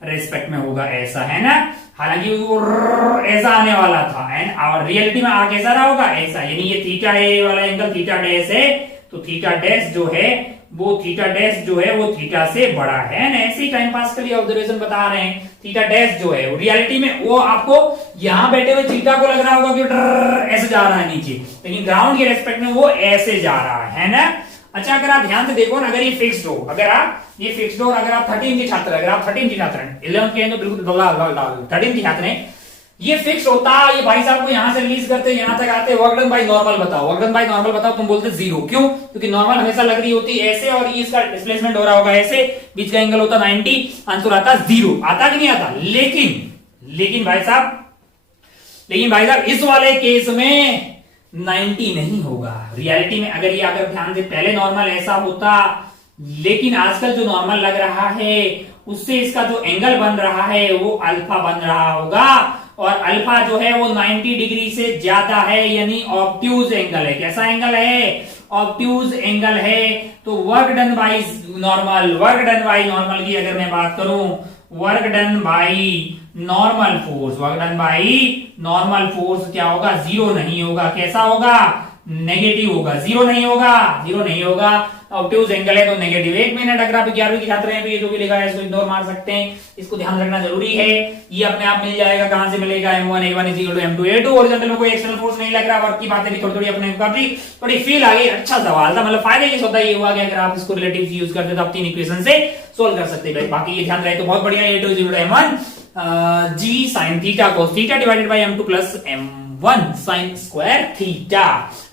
रेस्पेक्ट में होगा, ऐसा, है ना, हालांकि वो ऐसा आने वाला था, और रियलिटी में आ कैसा रहा होगा, ऐसा, यानी ये थीटा है, वाला एंगल थीटा डैश है, तो थीटा डैश जो है वो थीटा डैश जो है वो थीटा से बड़ा है ना, ऐसे ही टाइम पास के लिए ऑब्जर्वेशन बता रहे हैं। थीटा डैश जो है रियलिटी में वो आपको यहाँ बैठे हुए थीटा को लग रहा होगा कि ऐसे जा रहा है नीचे, लेकिन ग्राउंड के रेस्पेक्ट में वो ऐसे जा रहा है ना। अच्छा, अगर आप ध्यान से देखो ना, अगर ये फिक्स्ड हो, अगर आप ये फिक्स्ड हो, अगर आप 13 के छात्र, अगर आप 13 के छात्र हैं, 11 के हैं तो बिल्कुल 13 के छात्र हैं, ये फिक्स होता, ये भाई साहब को यहां से रिलीज करते यहां तक आते, वर्क डन बाय नॉर्मल बताओ, वर्क डन बाय नॉर्मल बताओ, तुम बोलते 0, क्यों, क्योंकि नॉर्मल हमेशा लग रही होती ऐसे और इसका डिस्प्लेसमेंट हो रहा होगा ऐसे, बीच का एंगल होता 90, आंसर आता 0, आता कि नहीं आता, लेकिन भाई साहब इस वाले केस में 90 नहीं होगा रियलिटी में। अगर ये अगर ध्यान से पहले नॉर्मल ऐसा होता, लेकिन आजकल जो नॉर्मल लग रहा है उससे इसका जो एंगल बन रहा है वो अल्फा बन रहा होगा, और अल्फा जो है वो 90 डिग्री से ज्यादा है, यानी ऑब्ट्यूज एंगल है। कैसा एंगल है? ऑब्ट्यूज एंगल है। तो work done by normal, work done by normal की अगर मैं बात करूं, work done by normal force, work done by normal force क्या होगा? जीरो नहीं होगा। कैसा होगा? नेगेटिव होगा। जीरो नहीं होगा, जीरो नहीं होगा। ऑब्ट्यूज एंगल है तो नेगेटिव। 1 मिनट अगर आप 11वीं के छात्र हैं तो ये जो भी लिखा है इसको इग्नोर मार सकते हैं, इसको ध्यान रखना जरूरी है। ये अपने आप मिल जाएगा। कहां से मिलेगा? M1 A1 M2 A2। Horizontal में कोई एक्सटर्नल फोर्स नहीं लग रहा। वर्क की बातें भी थोड़ी थोड़ी अपने काफी थोड़ी फील आ गई। अच्छा सवाल था, मतलब फायदे की सौदा ये हुआ कि अगर आप इसको रिलेटिव यूज करते तो आप 3 इक्वेशन से सोल्व कर सकते हैं। बाकी ये ध्यान रहे तो बहुत बढ़िया। A2 M1 G sin theta cos theta divided by M2 plus M1 sin square theta.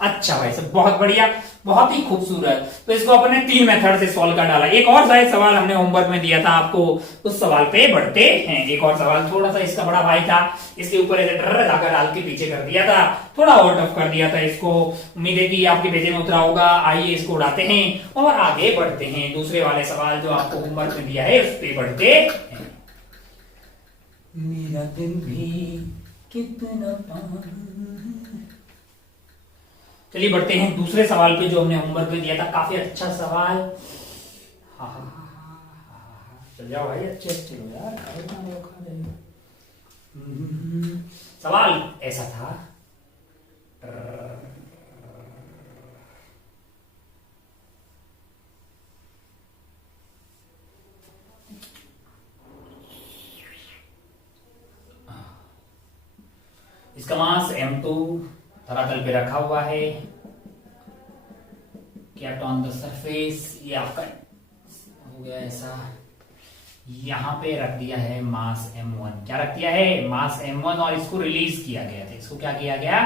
अच्छा भाई सब बहुत बढ़िया, बहुत ही खूबसूरत। तो इसको अपने 3 मेथड से सॉल्व कर डाला। एक और शायद सवाल हमने होमवर्क में दिया था आपको, उस सवाल पे बढ़ते हैं। एक और सवाल थोड़ा सा इसका बड़ा भाई था, इसके ऊपर ऐसे डर धागा डाल के पीछे कर दिया था, थोड़ा और टफ कर दिया था इसको। उम्मीद है कि आपके पेजे में उतरा होगा। आइए इसको उड़ाते हैं और आगे बढ़ते हैं। दूसरे वाले सवाल जो आपको होमवर्क में दिया है उस पे बढ़ते हैं। मेरा दिन भी कितना चलिए बढ़ते हैं दूसरे सवाल पे जो हमने होमवर्क में दिया था। काफी अच्छा सवाल। चल जाओ भाई, अच्छे अच्छे लो यार। सवाल ऐसा था, इसका मास M2 धरातल पे रखा हुआ है, केप्ट ऑन द सरफेस। ये आपका हो गया ऐसा, यहां पे रख दिया है मास M1। क्या रख दिया है? मास M1, और इसको रिलीज किया गया था। इसको क्या किया गया?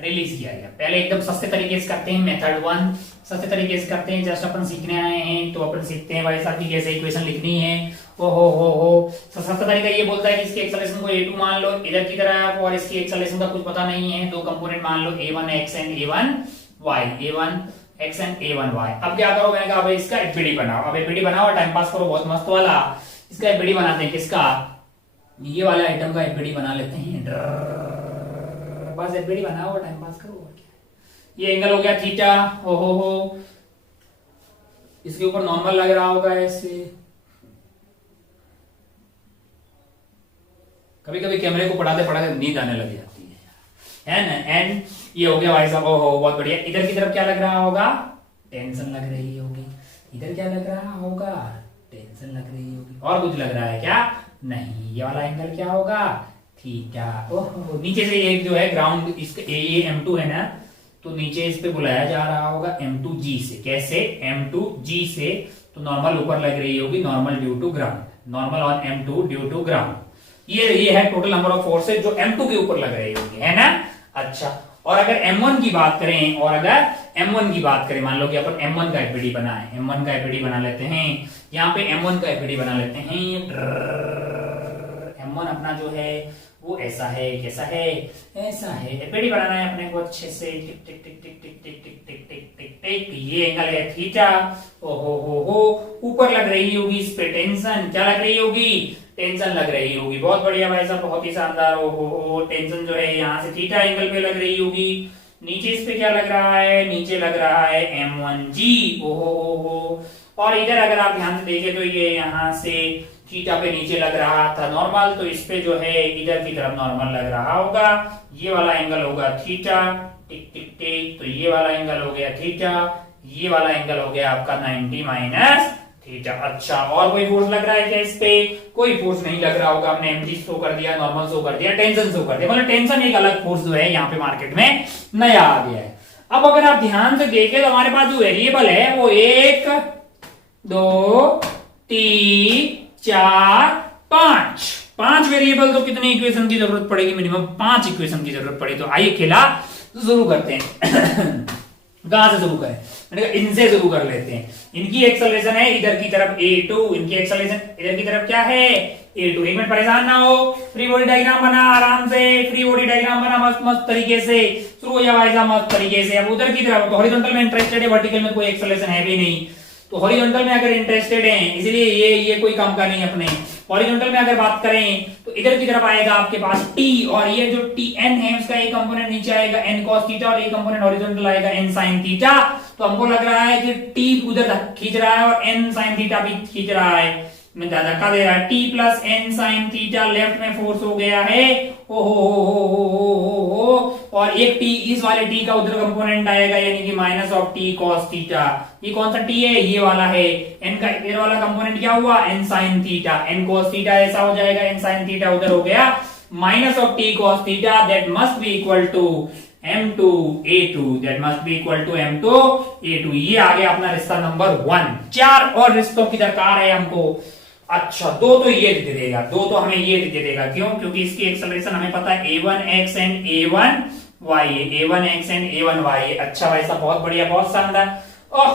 रिलीज किया गया। पहले एकदम सस्ते तरीके से करते हैं, मेथड 1 सस्ते तरीके से करते हैं। जस्ट अपन सीखने आए हैं तो अपन सीखते हैं भाई साहब की कैसे इक्वेशन लिखनी है। हो सस्ता तरीका ये बोलता है कि इसके एक्सेलरेशन को A2 मान लो इधर की तरफ, और इसकी एक्सेलरेशन का कुछ पता नहीं है। 2 कंपोनेंट मान लो A1 x and A1 y, A1 x and A1 y। अब क्या करो? मैंने कहा भाई इसका एफबीडी बनाओ। अब एफबीडी बनाओ, टाइम पास करो बहुत मस्त वाला। इसका एफबीडी बनाते हैं। किसका? ये वाला आइटम का एफबीडी बना लेते हैं। बस एफबीडी बनाओ, टाइम पास करो। ये एंगल हो गया थीटा। हो इसके ऊपर नॉर्मल लग रहा होगा ऐसे। कभी कभी कैमरे को पढ़ाते पढ़ाते नींद आने लग जाती है ना। एंड ये हो गया भाई साहब। ओहो बहुत बढ़िया। इधर की तरफ क्या लग रहा होगा? टेंशन लग रही होगी। इधर क्या लग रहा होगा? टेंशन लग रही होगी। और कुछ लग रहा है क्या? नहीं। ये वाला एंगल क्या होगा? थीटा। ओहो नीचे से एक जो है ग्राउंड, इसका ये M2 है ना, तो नीचे इस पे बुलाया जा रहा होगा M2G से। कैसे? M2G से। तो नॉर्मल ऊपर लग रही होगी, normal due to ground, normal on M2 due to ground. ये है टोटल नंबर ऑफ फोर्सेज जो M2 के ऊपर लग रही होगी, है ना। अच्छा, और अगर M1 की बात करें, मान लो कि अपन M1 का एफबीडी बनाए, M1 का एफबीडी बना लेते हैं। यहाँ पे M1 का एफबीडी बना लेते हैं। M1 अपना जो है वो ऐसा है। कैसा है? ऐसा है। एफबीडी बनाना है अपने को अच्छे से। टिक टिक टिक टिक टिक टिक टिक टिक टिक टिक टिक। ये एंगल है थीटा। हो ऊपर लग रही होगी इस पे टेंशन। क्या लग रही होगी? टेंशन लग रही होगी। बहुत बढ़िया भाई साहब, बहुत ही शानदार। हो टेंशन जो है यहाँ से थीटा एंगल पे लग रही होगी। नीचे इस पे क्या लग रहा है? नीचे लग रहा है M1G। हो और इधर अगर आप ध्यान से देखें तो ये यहाँ से थीटा पे नीचे लग रहा था नॉर्मल, तो इस पे जो है इधर की तरफ नॉर्मल लग रहा होगा। ये वाला एंगल होगा थीटा। टिक टिक टिक। तो ये वाला एंगल हो गया थीटा, ये वाला एंगल हो गया आपका 90 माइनस थीटा। अच्छा, और कोई फोर्स लग रहा है क्या इस पे? कोई फोर्स नहीं लग रहा होगा। हमने mg शो कर दिया, नॉर्मल शो कर दिया, टेंशन शो कर दिया। मतलब टेंशन एक अलग फोर्स जो है यहाँ पे मार्केट में नया आ गया है। अब अगर आप ध्यान से देखें तो हमारे पास जो वेरिएबल है वो 1 2 3 4 5 वेरिएबल। तो कितनी इक्वेशन की जरूरत पड़ेगी? मिनिमम 5 इक्वेशन की जरूरत पड़ेगी। तो आइए खेला शुरू करते हैं। कहां से शुरू करें, मैंने कहा इनसे शुरू कर लेते हैं। इनकी एक्सेलरेशन है इधर की तरफ a2, इनकी एक्सेलरेशन इधर की तरफ क्या है a2। एक मिनट परेशान ना हो, फ्री बॉडी डायग्राम बना आराम से, फ्री बॉडी डायग्राम बना मस्त मस्त तरीके से, शुरू हो जाए ऐसा मस्त तरीके से। अब उधर की तरफ तो हॉरिजॉन्टल में इंटरेस्टेड है, वर्टिकल में कोई एक्सेलरेशन है भी नहीं, तो हॉरिजॉन्टल में अगर इंटरेस्टेड हैं इसलिए ये कोई काम का नहीं अपने। हॉरिजॉन्टल में अगर बात करें तो इधर की तरफ आएगा आपके पास t, और ये जो tn है उसका एक कंपोनेंट नीचे आएगा n cos थीटा, और एक कंपोनेंट हॉरिजॉन्टल आएगा n sin थीटा। तो हमको लग रहा है कि t उधर खींच रहा है और n sin थीटा भी खींच रहा है, में धक्का दे रहा है। t plus n sin theta left में फोर्स हो गया है, और एक t इस वाले t का उधर कंपोनेंट आएगा यानी कि minus of t cos theta. ये कौन सा t है, ये वाला है। n का इधर वाला कंपोनेंट क्या हुआ n sin theta, n cos theta ऐसा हो जाएगा, n sin थीटा उधर हो गया minus of t cos theta, that must be equal to m2 a2, that must be equal to m2 a2। ये आ गया अपना रिश्ता नंबर 1। 4 और रिश्तों की दरकार है हमको। अच्छा, 2 तो ये दे देगा, 2 तो हमें ये दे देगा, क्यों, क्योंकि इसकी एक्सेलरेशन हमें पता है a1x and a1y, a1x and a1y। अच्छा भाई साहब, बहुत बढ़िया, बहुत शानदार। ओह,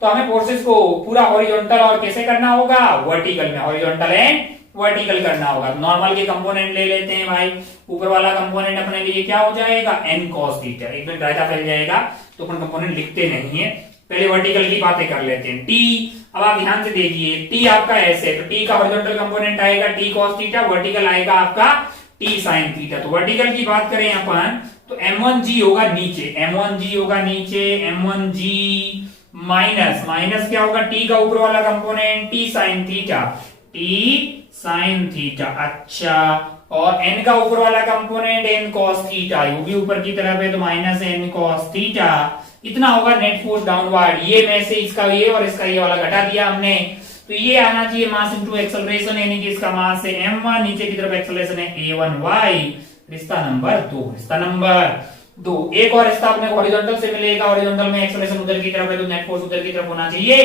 तो हमें फोर्सेस को पूरा हॉरिजॉन्टल और कैसे करना होगा, वर्टिकल में, हॉरिजॉन्टल एंड वर्टिकल करना होगा। नॉर्मल के कंपोनेंट ले लेते हैं भाई, ऊपर वाला कंपोनेंट अपने लिए क्या हो जाएगा n cos थीटा, एक मिनट रायता फैल जाएगा तो अपन कंपोनेंट लिखते नहीं है, पहले वर्टिकल की बातें कर लेते हैं। t, अब आप ध्यान से देखिए, t आपका ऐसे, तो t का हॉरिजॉन्टल कंपोनेंट आएगा t cos थीटा, वर्टिकल आएगा आपका t sin थीटा। तो वर्टिकल की बात करें अपन तो m1g होगा नीचे, m1g होगा नीचे, m1g माइनस क्या होगा, t का ऊपर वाला component t sin theta, t sin theta. अच्छा, और n का ऊपर वाला कंपोनेंट n cos थीटा, वो भी ऊपर की तरफ है तो माइनस n cos थीटा। इतना होगा नेट फोर्स डाउनवर्ड। ये में से इसका ये और इसका ये वाला घटा दिया हमने, तो ये आना चाहिए मास इनटू एक्सेलरेशन, यानी कि इसका मास है m1, नीचे की तरफ एक्सेलरेशन है a1y। रिश्ता नंबर 2, रिश्ता नंबर 2। एक और रिश्ता अपने हॉरिजॉन्टल से मिलेगा, हॉरिजॉन्टल में एक्सेलरेशन उधर की तरफ है तो नेट फोर्स उधर की तरफ होना चाहिए,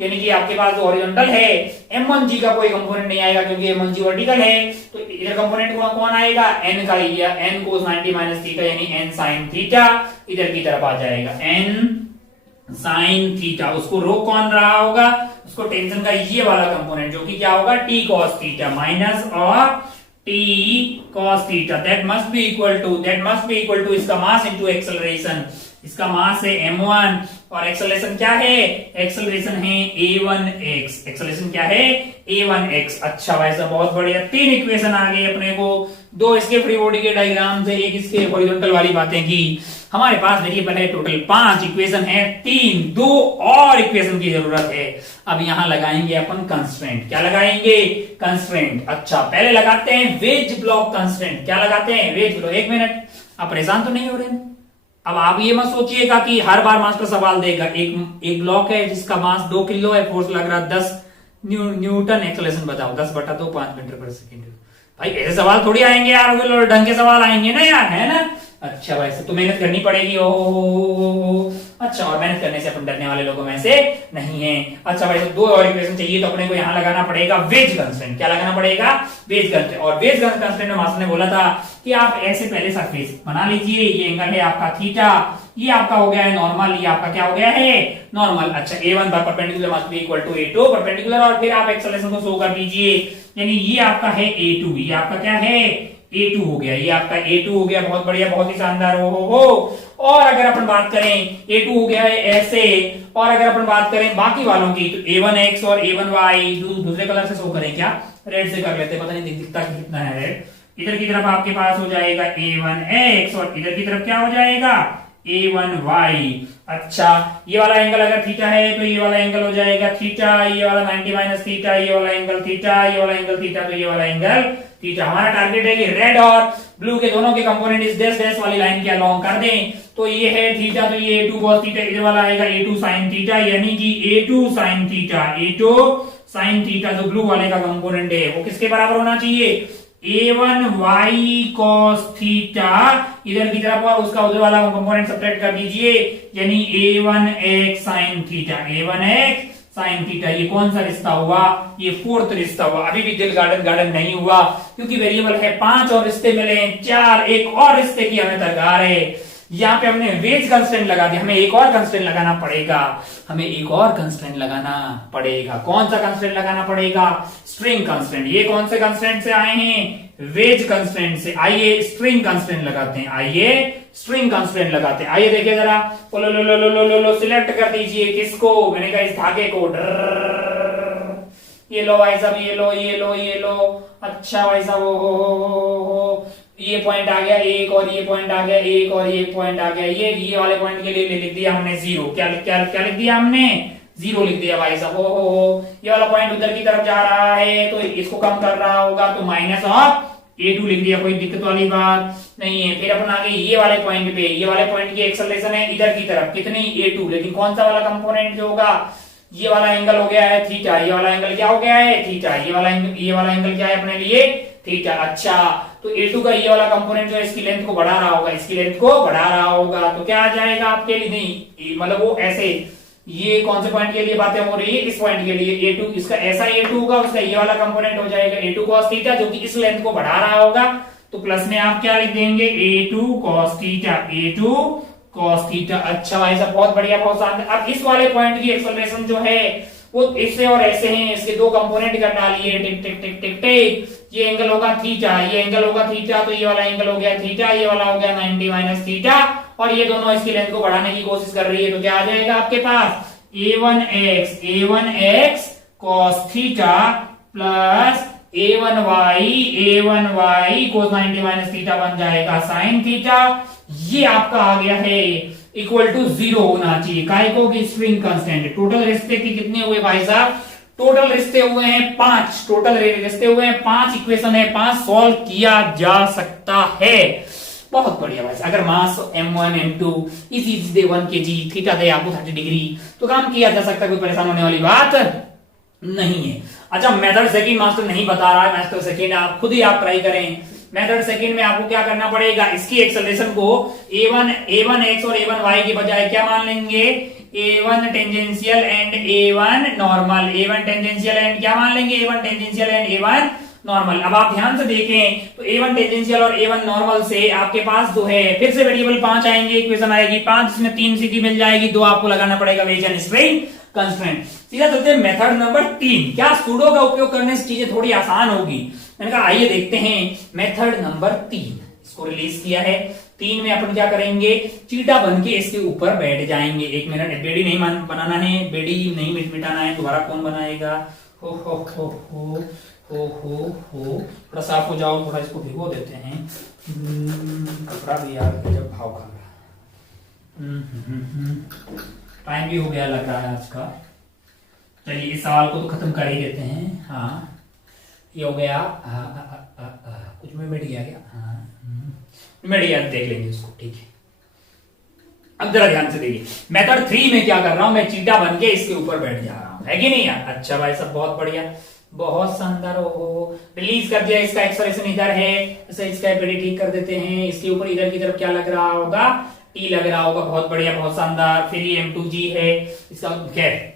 यानी कि आपके पास जो हॉरिजॉन्टल है m1g का कोई कंपोनेंट नहीं आएगा क्योंकि m1g वर्टिकल है, तो इधर कंपोनेंट कौन आएगा, n का ही, n cos 90 माइनस थीटा यानी n sin थीटा इधर की तरफ आ जाएगा, n sin थीटा। उसको रो कौन रहा होगा, उसको टेंशन का ये वाला कंपोनेंट जो कि क्या होगा t cos थीटा माइनस और t cos theta, that must be equal to इसका मास इनटू एक्सेलरेशन। इसका मास है m1 और एक्सेलरेशन क्या है, एक्सेलरेशन है a1x, एक्सेलरेशन क्या है a1x। अच्छा भाई साहब, बहुत बढ़िया, 3 इक्वेशन आ गए अपने को, 2 इसके फ्री बॉडी के डायग्राम से, एक इसके हॉरिजॉन्टल वाली बातें की। हमारे पास वेरिएबल है टोटल 5, इक्वेशन है 3, 2 और इक्वेशन की जरूरत है। अब यहां लगाएंगे अपन कंस्ट्रेंट, क्या लगाएंगे, कंस्ट्रेंट। अच्छा, पहले लगाते हैं वेज ब्लॉक कंस्ट्रेंट। क्या लगाते हैं, वेज ब्लॉक। एक मिनट, आप परेशान तो नहीं हो रहे? अब आप ये मत सोचिएगा कि हर बार मास्टर सवाल देगा। एक ब्लॉक है जिसका मास 2 किलो है, फोर्स लग रहा 10 न्यूटन, एक्सेलरेशन बताओ 10/2 5 मीटर पर सेकेंड। भाई ऐसे सवाल थोड़ी आएंगे यार, ढंग के सवाल आएंगे ना यार, है ना। अच्छा भाई, तो मेहनत करनी पड़ेगी। अच्छा, और मेहनत करने से अपन डरने वाले लोगों में से नहीं है। अच्छा भाई, तो 2 और इक्वेशन चाहिए तो अपने को यहाँ लगाना पड़ेगा वेज कंस्ट्रेंट। क्या लगाना पड़ेगा, वेज कंस्ट्रेंट। और वेज कंस्ट्रेंट में मास्टर ने बोला था कि आप ऐसे पहले सरफेस बना लीजिए, ये एंगल है आपका थीटा, ये आपका हो गया है नॉर्मल, ये आपका क्या हो गया है नॉर्मल। अच्छा, a1 perpendicular must be equal to a2 perpendicular, और फिर आप एक्सेलरेशन को शो कर दीजिए, यानी ये आपका है a2, ये आपका क्या है a2 हो गया, ये आपका a2 हो गया। बहुत बढ़िया, बहुत ही शानदार। हो। और अगर अपन बात करें a2 हो गया है ऐसे, और अगर अपन बात करें बाकी वालों की तो a1x और a1y दूसरे कलर से शो करें, क्या रेड से कर लेते, पता नहीं दिखता कितना है रेड। इधर की तरफ आपके पास हो जाएगा a1x और इधर की तरफ क्या हो जाएगा a1y। अच्छा, ये वाला एंगल अगर थीटा है तो ये वाला एंगल हो जाएगा थीटा, ये वाला 90 माइनस थीटा, ये वाला एंगल थीटा, ये वाला एंगल थीटा, तो ये वाला एंगल थीटा। हमारा टारगेट है कि रेड और ब्लू के दोनों के कंपोनेंट इस डैश डैश वाली लाइन के अलोंग कर दें। तो ये है थीटा, तो ये a2 cos थीटा, इधर वाला आएगा a2 sin थीटा, यानी कि a2 sin theta, a2 sin theta जो ब्लू वाले का कंपोनेंट है वो किसके बराबर होना चाहिए, a1y cos थीटा इधर की तरफ, और उसका उधर वाला कंपोनेंट सब्ट्रैक्ट कर दीजिए, यानी a1x sin theta, a1x sin theta. ये कौन सा रिश्ता हुआ, ये 4th रिश्ता हुआ। अभी भी दिल गार्डन नहीं हुआ क्योंकि वेरिएबल है 5 और रिश्ते मिले 4, एक और रिश्ते की हमें दरकार है। यहाँ पे हमने वेज कंस्टेंट लगा दिया, हमें एक और कंस्टेंट लगाना पड़ेगा, हमें एक और कंस्टेंट लगाना पड़ेगा। कौन सा कंस्टेंट लगाना पड़ेगा? String constant. ये कौन से कंस्टेंट से आए हैं? वेज कंस्टेंट से। आइए स्ट्रिंग कंस्टेंट लगाते हैं, आइए स्ट्रिंग कंस्टेंट लगाते हैं। आइए देखिए जरा, लो लो लो लो लो लो सिलेक्ट कर दीजिए किसको? मैंने कहा इस धागे को। ये लो भाई साहब, ये लो ये लो ये लो। अच्छा भाई साहब, हो ये पॉइंट आ गया एक, और ये पॉइंट आ गया एक, और ये पॉइंट आ गया ये वाले पॉइंट के लिए लिख दिया हमने 0। क्या क्या क्या लिख दिया हमने? 0 लिख दिया भाई साहब। हो ये वाला पॉइंट उधर की तरफ जा रहा है तो इसको कम कर रहा होगा, तो माइनस ऑफ A2 लिख दिया, कोई दिक्कत वाली बात नहीं है। फिर अपन आगे ये वाले पॉइंट पे, ये वाले पॉइंट की एक्सेलरेशन है इधर की तरफ, कितनी? A2। लेकिन कौन सा वाला कंपोनेंट जो होगा? ये वाला एंगल हो गया है थीटा, ये वाला एंगल क्या हो गया है? थीटा। ये वाला एंगल क्या है अपने लिए? थीटा। अच्छा, तो A2 का ये वाला कंपोनेंट जो है इसकी लेंथ को बढ़ा रहा होगा, इसकी लेंथ को बढ़ा रहा होगा, तो क्या आ जाएगा आपके लिए? नहीं मतलब वो ऐसे, ये कौन से पॉइंट के लिए बातें हो रही है? इस पॉइंट के लिए A2, इसका ऐसा A2 होगा, उसका ये वाला कंपोनेंट हो जाएगा A2 cos थीटा, जो कि इस लेंथ को बढ़ा रहा होगा। तो प्लस में आप क्या लिख देंगे? A2 cos theta, A2 cos theta. अच्छा भाई साहब, बहुत बढ़िया, बहुत शानदार। अब इस वाले पॉइंट की एक्सेलरेशन जो है वो इससे और ऐसे हैं, इसके दो कंपोनेंट कर डालिए, टिक टिक टिक टिक टिक। ये एंगल होगा थीटा, ये एंगल होगा थीटा, तो ये वाला एंगल हो गया थीटा, ये वाला हो गया 90 माइनस थीटा, और ये दोनों इसकी लेंथ को बढ़ाने की कोशिश कर रही है। तो क्या आ जाएगा आपके पास? A1x cos theta plus A1y cos 90 minus theta बन जाएगा sin थीटा। ये आपका आ गया है इक्वल टू 0 होना चाहिए। काय को? की स्ट्रिंग कांस्टेंट। टोटल रिश्ते की कितने हुए भाई साहब? टोटल रिश्ते हुए हैं 5। टोटल रिश्ते हुए हैं 5, इक्वेशन है 5, सॉल्व किया जा सकता है। बहुत बढ़िया भाई। अगर मास m1 m2 इसी दे 1 kg, थीटा दे आपको 30 डिग्री, तो काम किया जा सकता है, कोई परेशान होने वाली बात नहीं है। अच्छा, मेथड सेकंड मास्टर नहीं बता रहा है, मेथड सेकंड आप खुद ही आप ट्राई करें। मेथड सेकंड में आपको क्या करना पड़ेगा? इसकी एक्सेलरेशन को A1x और A1y के बजाय क्या मान लेंगे? A1 tangential and A1 normal. A1 tangential and क्या मान लेंगे? A1 tangential and A1 normal. अब आप ध्यान से देखें तो A1 टेंजेंशियल और A1 नॉर्मल से आपके पास जो है फिर से वेरिएबल 5 आएंगे, इक्वेशन आएगी 5, इसमें 3 सीधी मिल जाएगी, 2 आपको लगाना पड़ेगा वेज एंड स्ट्रिंग कंस्ट्रेंट। सीधा चलते हैं मेथड नंबर 3। क्या सूडो का उपयोग करने से चीजें थोड़ी आसान होगी? मैंने कहा आइए देखते हैं मेथड नंबर 3। इसको रिलीज किया है। 3 में अपन क्या करेंगे? चीटा बन के इसके ऊपर बैठ जाएंगे। 1 मिनट, बेड़ी नहीं बनाना है, बेड़ी नहीं मिटाना है, दोबारा कौन बनाएगा? हो हो हो हो हो हो थोड़ा साफ हो जाओ, थोड़ा इसको भिगो देते हैं। कपड़ा भी यार जब भाव खा रहा। टाइम भी हो गया लग रहा है आज का। चलिए इस सवाल को तो खत्म कर ही देते हैं। हाँ ये हो गया। कुछ में मिट गया क्या? हाँ मिट गया, देख लेंगे उसको, ठीक है। अब जरा ध्यान से देखिए, मेथड 3 में क्या कर रहा हूं मैं? चीटा बन के इसके ऊपर बैठ जा रहा हूं, है कि नहीं यार? अच्छा भाई सब बहुत बढ़िया, बहुत शानदार। हो रिलीज कर दिया। इसका एक्सेलरेशन इधर है, ऐसे इसका पेड़ी ठीक कर देते हैं। इसके ऊपर इधर की तरफ क्या लग रहा होगा? टी लग रहा होगा। बहुत बढ़िया, बहुत शानदार। फिर ये M2G है इसका, खैर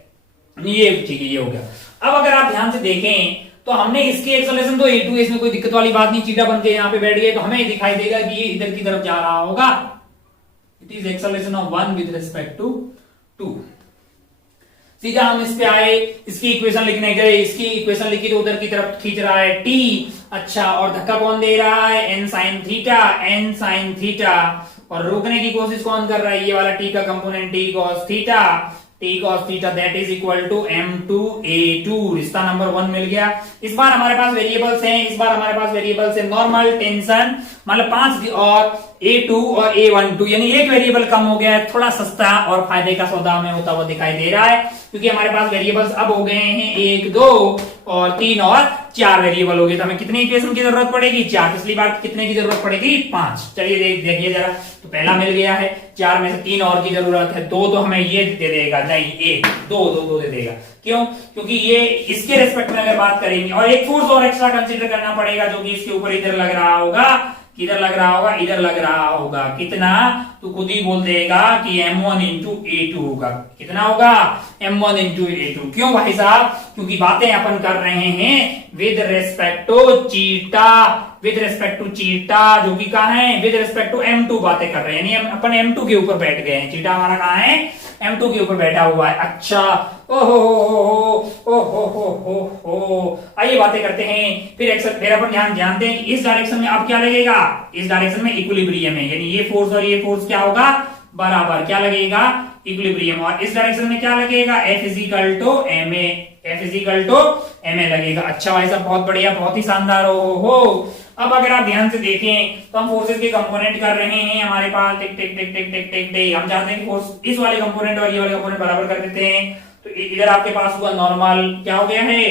ये ठीक है, ये हो गया। अब अगर आप ध्यान से देखें तो हमने इसकी एक्सेलरेशन तो A2 है, इसमें कोई दिक्कत वाली बात नहीं। चीटा बन के यहाँ पे बैठ गए तो हमें दिखाई देगा कि ये इधर की तरफ जा रहा होगा। It is acceleration of 1 with respect to 2। सीधा हम इस पे आए, इसकी इक्वेशन लिखने गए, इसकी इक्वेशन लिखी तो उधर की तरफ खींच रहा है T। अच्छा, और धक्का कौन दे रहा है? n sin theta, n sin theta. और रोकने की कोशिश कौन कर रहा है? ये वाला T का component T cos theta, T cos theta that is equal to M2A2। रिश्ता नंबर 1 मिल गया। इस बार हमारे पास वेरिएबल्स हैं, इस बार हमारे पास वेरिएबल्स है नॉर्मल, टेंशन, मतलब 5 और A2 और A12, यानी एक वेरिएबल कम हो गया है। थोड़ा सस्ता और फायदे का सौदा हमें होता हुआ दिखाई दे रहा है, क्योंकि हमारे पास वेरिएबल्स अब हो गए हैं 1, 2 और 3 और 4 वेरिएबल हो गए। तो हमें कितनी इक्वेशन की जरूरत पड़ेगी? 4। पिछली बार कितने की जरूरत पड़ेगी? 5। चलिए देखिए जरा, तो पहला मिल गया है, 4 में से 3 और की जरूरत है। 2 तो हमें ये दे देगा, नहीं 1, 2 दे देगा। क्यों? क्योंकि ये इसके रेस्पेक्ट में अगर बात करेंगे, और एक फोर्स और एक्स्ट्रा कंसीडर करना पड़ेगा जो कि इसके ऊपर इधर लग रहा होगा, किधर लग रहा होगा, इधर लग रहा होगा। कितना, तो खुद ही बोल देगा कि m1 इंटू A2 होगा। कितना होगा, m1 इंटू A2। क्यों भाई साहब, क्योंकि बातें अपन कर रहे हैं with respect to theta, with respect to theta जो कि कहा है, विद रिस्पेक्ट टू M2 बातें कर रहे हैं, यानी अपन M2 के ऊपर बैठ गए हैं। चीटा हमारा कहाँ है, M2 के ऊपर बैठा हुआ है। अच्छा, ओहो, आइए बातें करते हैं। फिर अपन जानते हैं कि इस डायरेक्शन में अब क्या लगेगा, इस डायरेक्शन में इक्विलिब्रियम है, यानी ये फोर्स और ये फोर्स क्या होगा, बराबर। क्या लगेगा, इक्विलिब्रियम। और इस डायरेक्शन में क्या लगेगा, F इजिकल टू ma लगेगा। अच्छा भाई साहब, बहुत बढ़िया, बहुत ही शानदार। हो अब अगर आप ध्यान से देखें तो हम फोर्सेस के कंपोनेंट कर रहे हैं हमारे पास, टिक टिक टिक टिक टिक टिक टिक। हम चाहते हैं कि फोर्स इस वाले कंपोनेंट और ये वाले कंपोनेंट बराबर कर देते हैं। तो इधर आपके पास हुआ नॉर्मल, क्या हो गया है,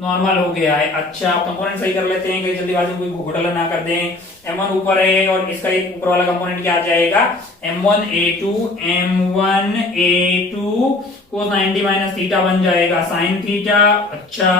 नॉर्मल हो गया है। अच्छा, कंपोनेंट सही कर लेते हैं, कहीं जल्दीबाजी में कोई घोटाला ना कर दें। m1 ऊपर है और इसका एक ऊपर वाला कंपोनेंट क्या आ जाएगा, m1a2 cos 90 माइनस थीटा बन जाएगा sin थीटा। अच्छा,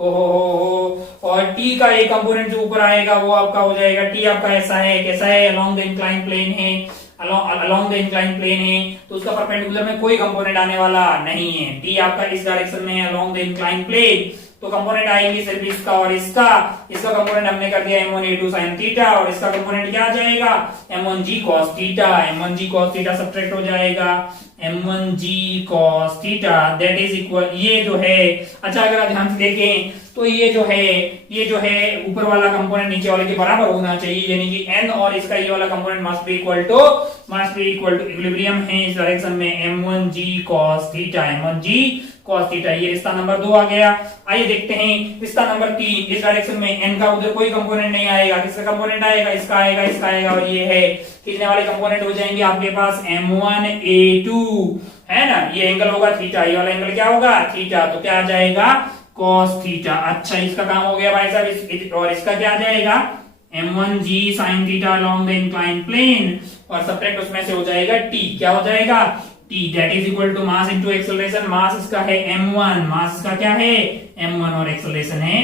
ओहो, और t का एक कंपोनेंट जो ऊपर आएगा वो आपका हो जाएगा, t आपका ऐसा है, कैसा है, अलोंग द इंक्लाइन प्लेन है, अलोंग द इंक्लाइन प्लेन है, तो उसका परपेंडिकुलर में कोई कंपोनेंट आने वाला नहीं है। t आपका इस डायरेक्शन में है, अलोंग द इंक्लाइन प्लेन, तो कंपोनेंट आएंगे सिर्फ इसका और इसका कंपोनेंट हमने कर दिया m1a2 sin थीटा, और इसका कंपोनेंट क्या आ जाएगा, m1g cos theta. m1g cos theta subtract हो जाएगा, m1g cos theta that is equal, ये जो है। अच्छा, अगर आप ध्यान से देखें तो ये जो है ऊपर वाला कंपोनेंट नीचे वाले के बराबर होना चाहिए, यानी कि n और इसका ये वाला component must be equal to equilibrium है इस डायरेक्शन में, m1g cos theta, m1g cos theta. ये रिश्ता नंबर 2 आ गया। आइए देखते हैं रिश्ता नंबर 3। इस डायरेक्शन में n का उधर कोई कंपोनेंट नहीं आएगा, किसका कंपोनेंट आएगा, इसका आएगा, इसका आएगा, और ये है खींचने वाले कंपोनेंट हो जाएंगे आपके पास m1a2, है ना, ये एंगल होगा थीटा, ये वाला एंगल क्या होगा, थीटा, तो क्या आ जाएगा, cos थीटा। अच्छा, इसका काम हो गया भाई साहब। और इसका क्या आ जाएगा, m1g sin theta along the inclined plane, और सब्ट्रैक्ट उसमें से हो जाएगा t, क्या हो जाएगा, t that is equal to mass into acceleration. Mass इसका है m1, मास इसका क्या है, m1, और एक्सेलरेशन है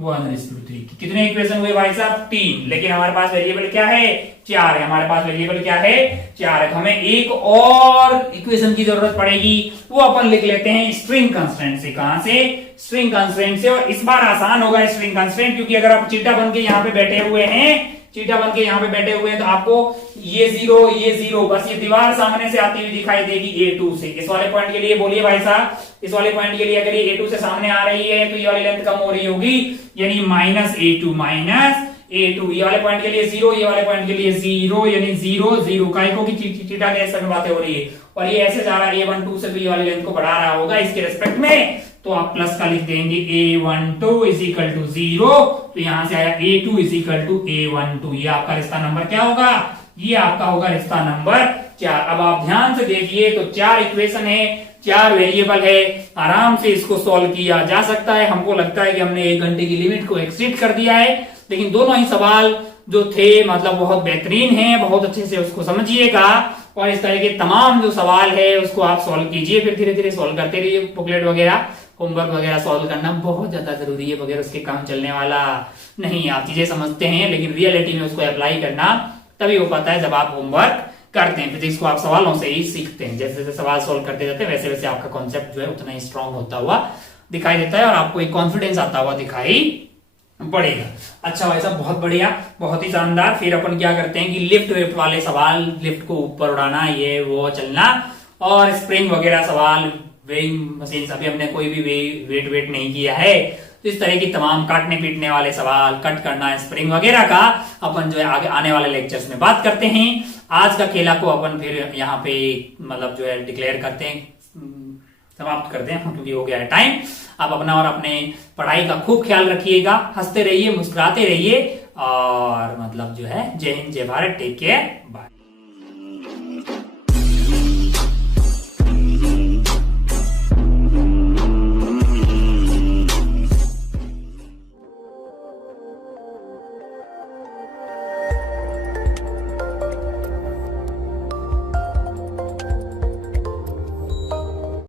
1/3। कितने इक्वेशन हुए भाई साहब, 3, लेकिन हमारे पास वेरिएबल क्या है, 4 है। हमारे पास वेरिएबल क्या है, 4 है। तो हमें एक और इक्वेशन की जरूरत पड़ेगी, वो अपन लिख लेते हैं स्ट्रिंग कंस्ट्रेंट से। कहां से, स्ट्रिंग कंस्ट्रेंट से। और इस बार आसान होगा स्ट्रिंग कंस्ट्रेंट, क्योंकि अगर आप चीटा बन के यहाँ पे बैठे हुए हैं, तो आपको ये जीरो बस ये दीवार सामने से आती हुई दिखाई देगी A2 से। इस वाले पॉइंट के लिए बोलिए भाई साहब, इस वाले पॉइंट के लिए अगर ये A2 से सामने आ रही है तो ये वाली लेंथ कम हो रही होगी, यानी -A2, ये वाले पॉइंट के लिए 0, ये वाले पॉइंट के लिए 0, यानी 0 काइको की थीटा के ऐसे में बातें हो रही है। और ये ऐसे जा रहा है A12 से, तो ये वाली लेंथ को बढ़ा रहा होगा इसके रेस्पेक्ट में, तो आप प्लस का लिख देंगे A12 इज इक्वल टू 0, तो यहां से आया A2 is equal to A12। ये आपका रिश्ता नंबर क्या होगा, ये आपका होगा रिश्ता नंबर 4। अब आप ध्यान से देखिए तो 4 इक्वेशन है, 4 वेरिएबल है, आराम से इसको सॉल्व किया जा सकता है। हमको लगता है कि हमने 1 घंटे की लिमिट को एक्सीड कर दिया है, लेकिन दोनों ही सवाल जो थे मतलब बहुत बेहतरीन हैं, बहुत अच्छे से उसको समझिएगा, और इस तरह के तमाम जो सवाल है उसको आप सॉल्व कीजिए, फिर धीरे धीरे सॉल्व करते रहिए। बुकलेट वगैरह, होमवर्क वगैरह सॉल्व करना बहुत ज्यादा जरूरी है, वगैरह उसके काम चलने वाला नहीं। आप चीजें समझते हैं, लेकिन रियलिटी में उसको अप्लाई करना तभी हो पाता है जब आप होमवर्क करते हैं। फिजिक्स को आप सवालों से ही सीखते हैं, जैसे जैसे सवाल सॉल्व करते जाते हैं वैसे वैसे आपका कॉन्सेप्ट जो है उतना ही स्ट्रांग होता हुआ दिखाई देता है, और आपको एक कॉन्फिडेंस आता हुआ दिखाई पड़ेगा। अच्छा भाई साहब, बहुत बढ़िया, बहुत ही शानदार। फिर अपन क्या करते हैं कि लिफ्ट वेफ्ट वाले सवाल, लिफ्ट को ऊपर उड़ाना, ये वो चलना, और स्प्रिंग वगैरह सवाल, वेइंग मशीन, अभी हमने कोई भी वेट नहीं किया है, तो इस तरह की तमाम काटने पीटने वाले सवाल, कट करना, स्प्रिंग वगैरह का अपन जो है आगे आने वाले लेक्चर्स में बात करते हैं। आज का खेला को अपन फिर यहाँ पे मतलब जो है डिक्लेयर करते हैं, समाप्त करते हैं, क्योंकि हो गया है टाइम। आप अपना और अपने पढ़ाई का खूब ख्याल रखिएगा, हंसते रहिए, मुस्कुराते रहिए, और मतलब जो है जय हिंद, जय भारत, टेक केयर, बाय।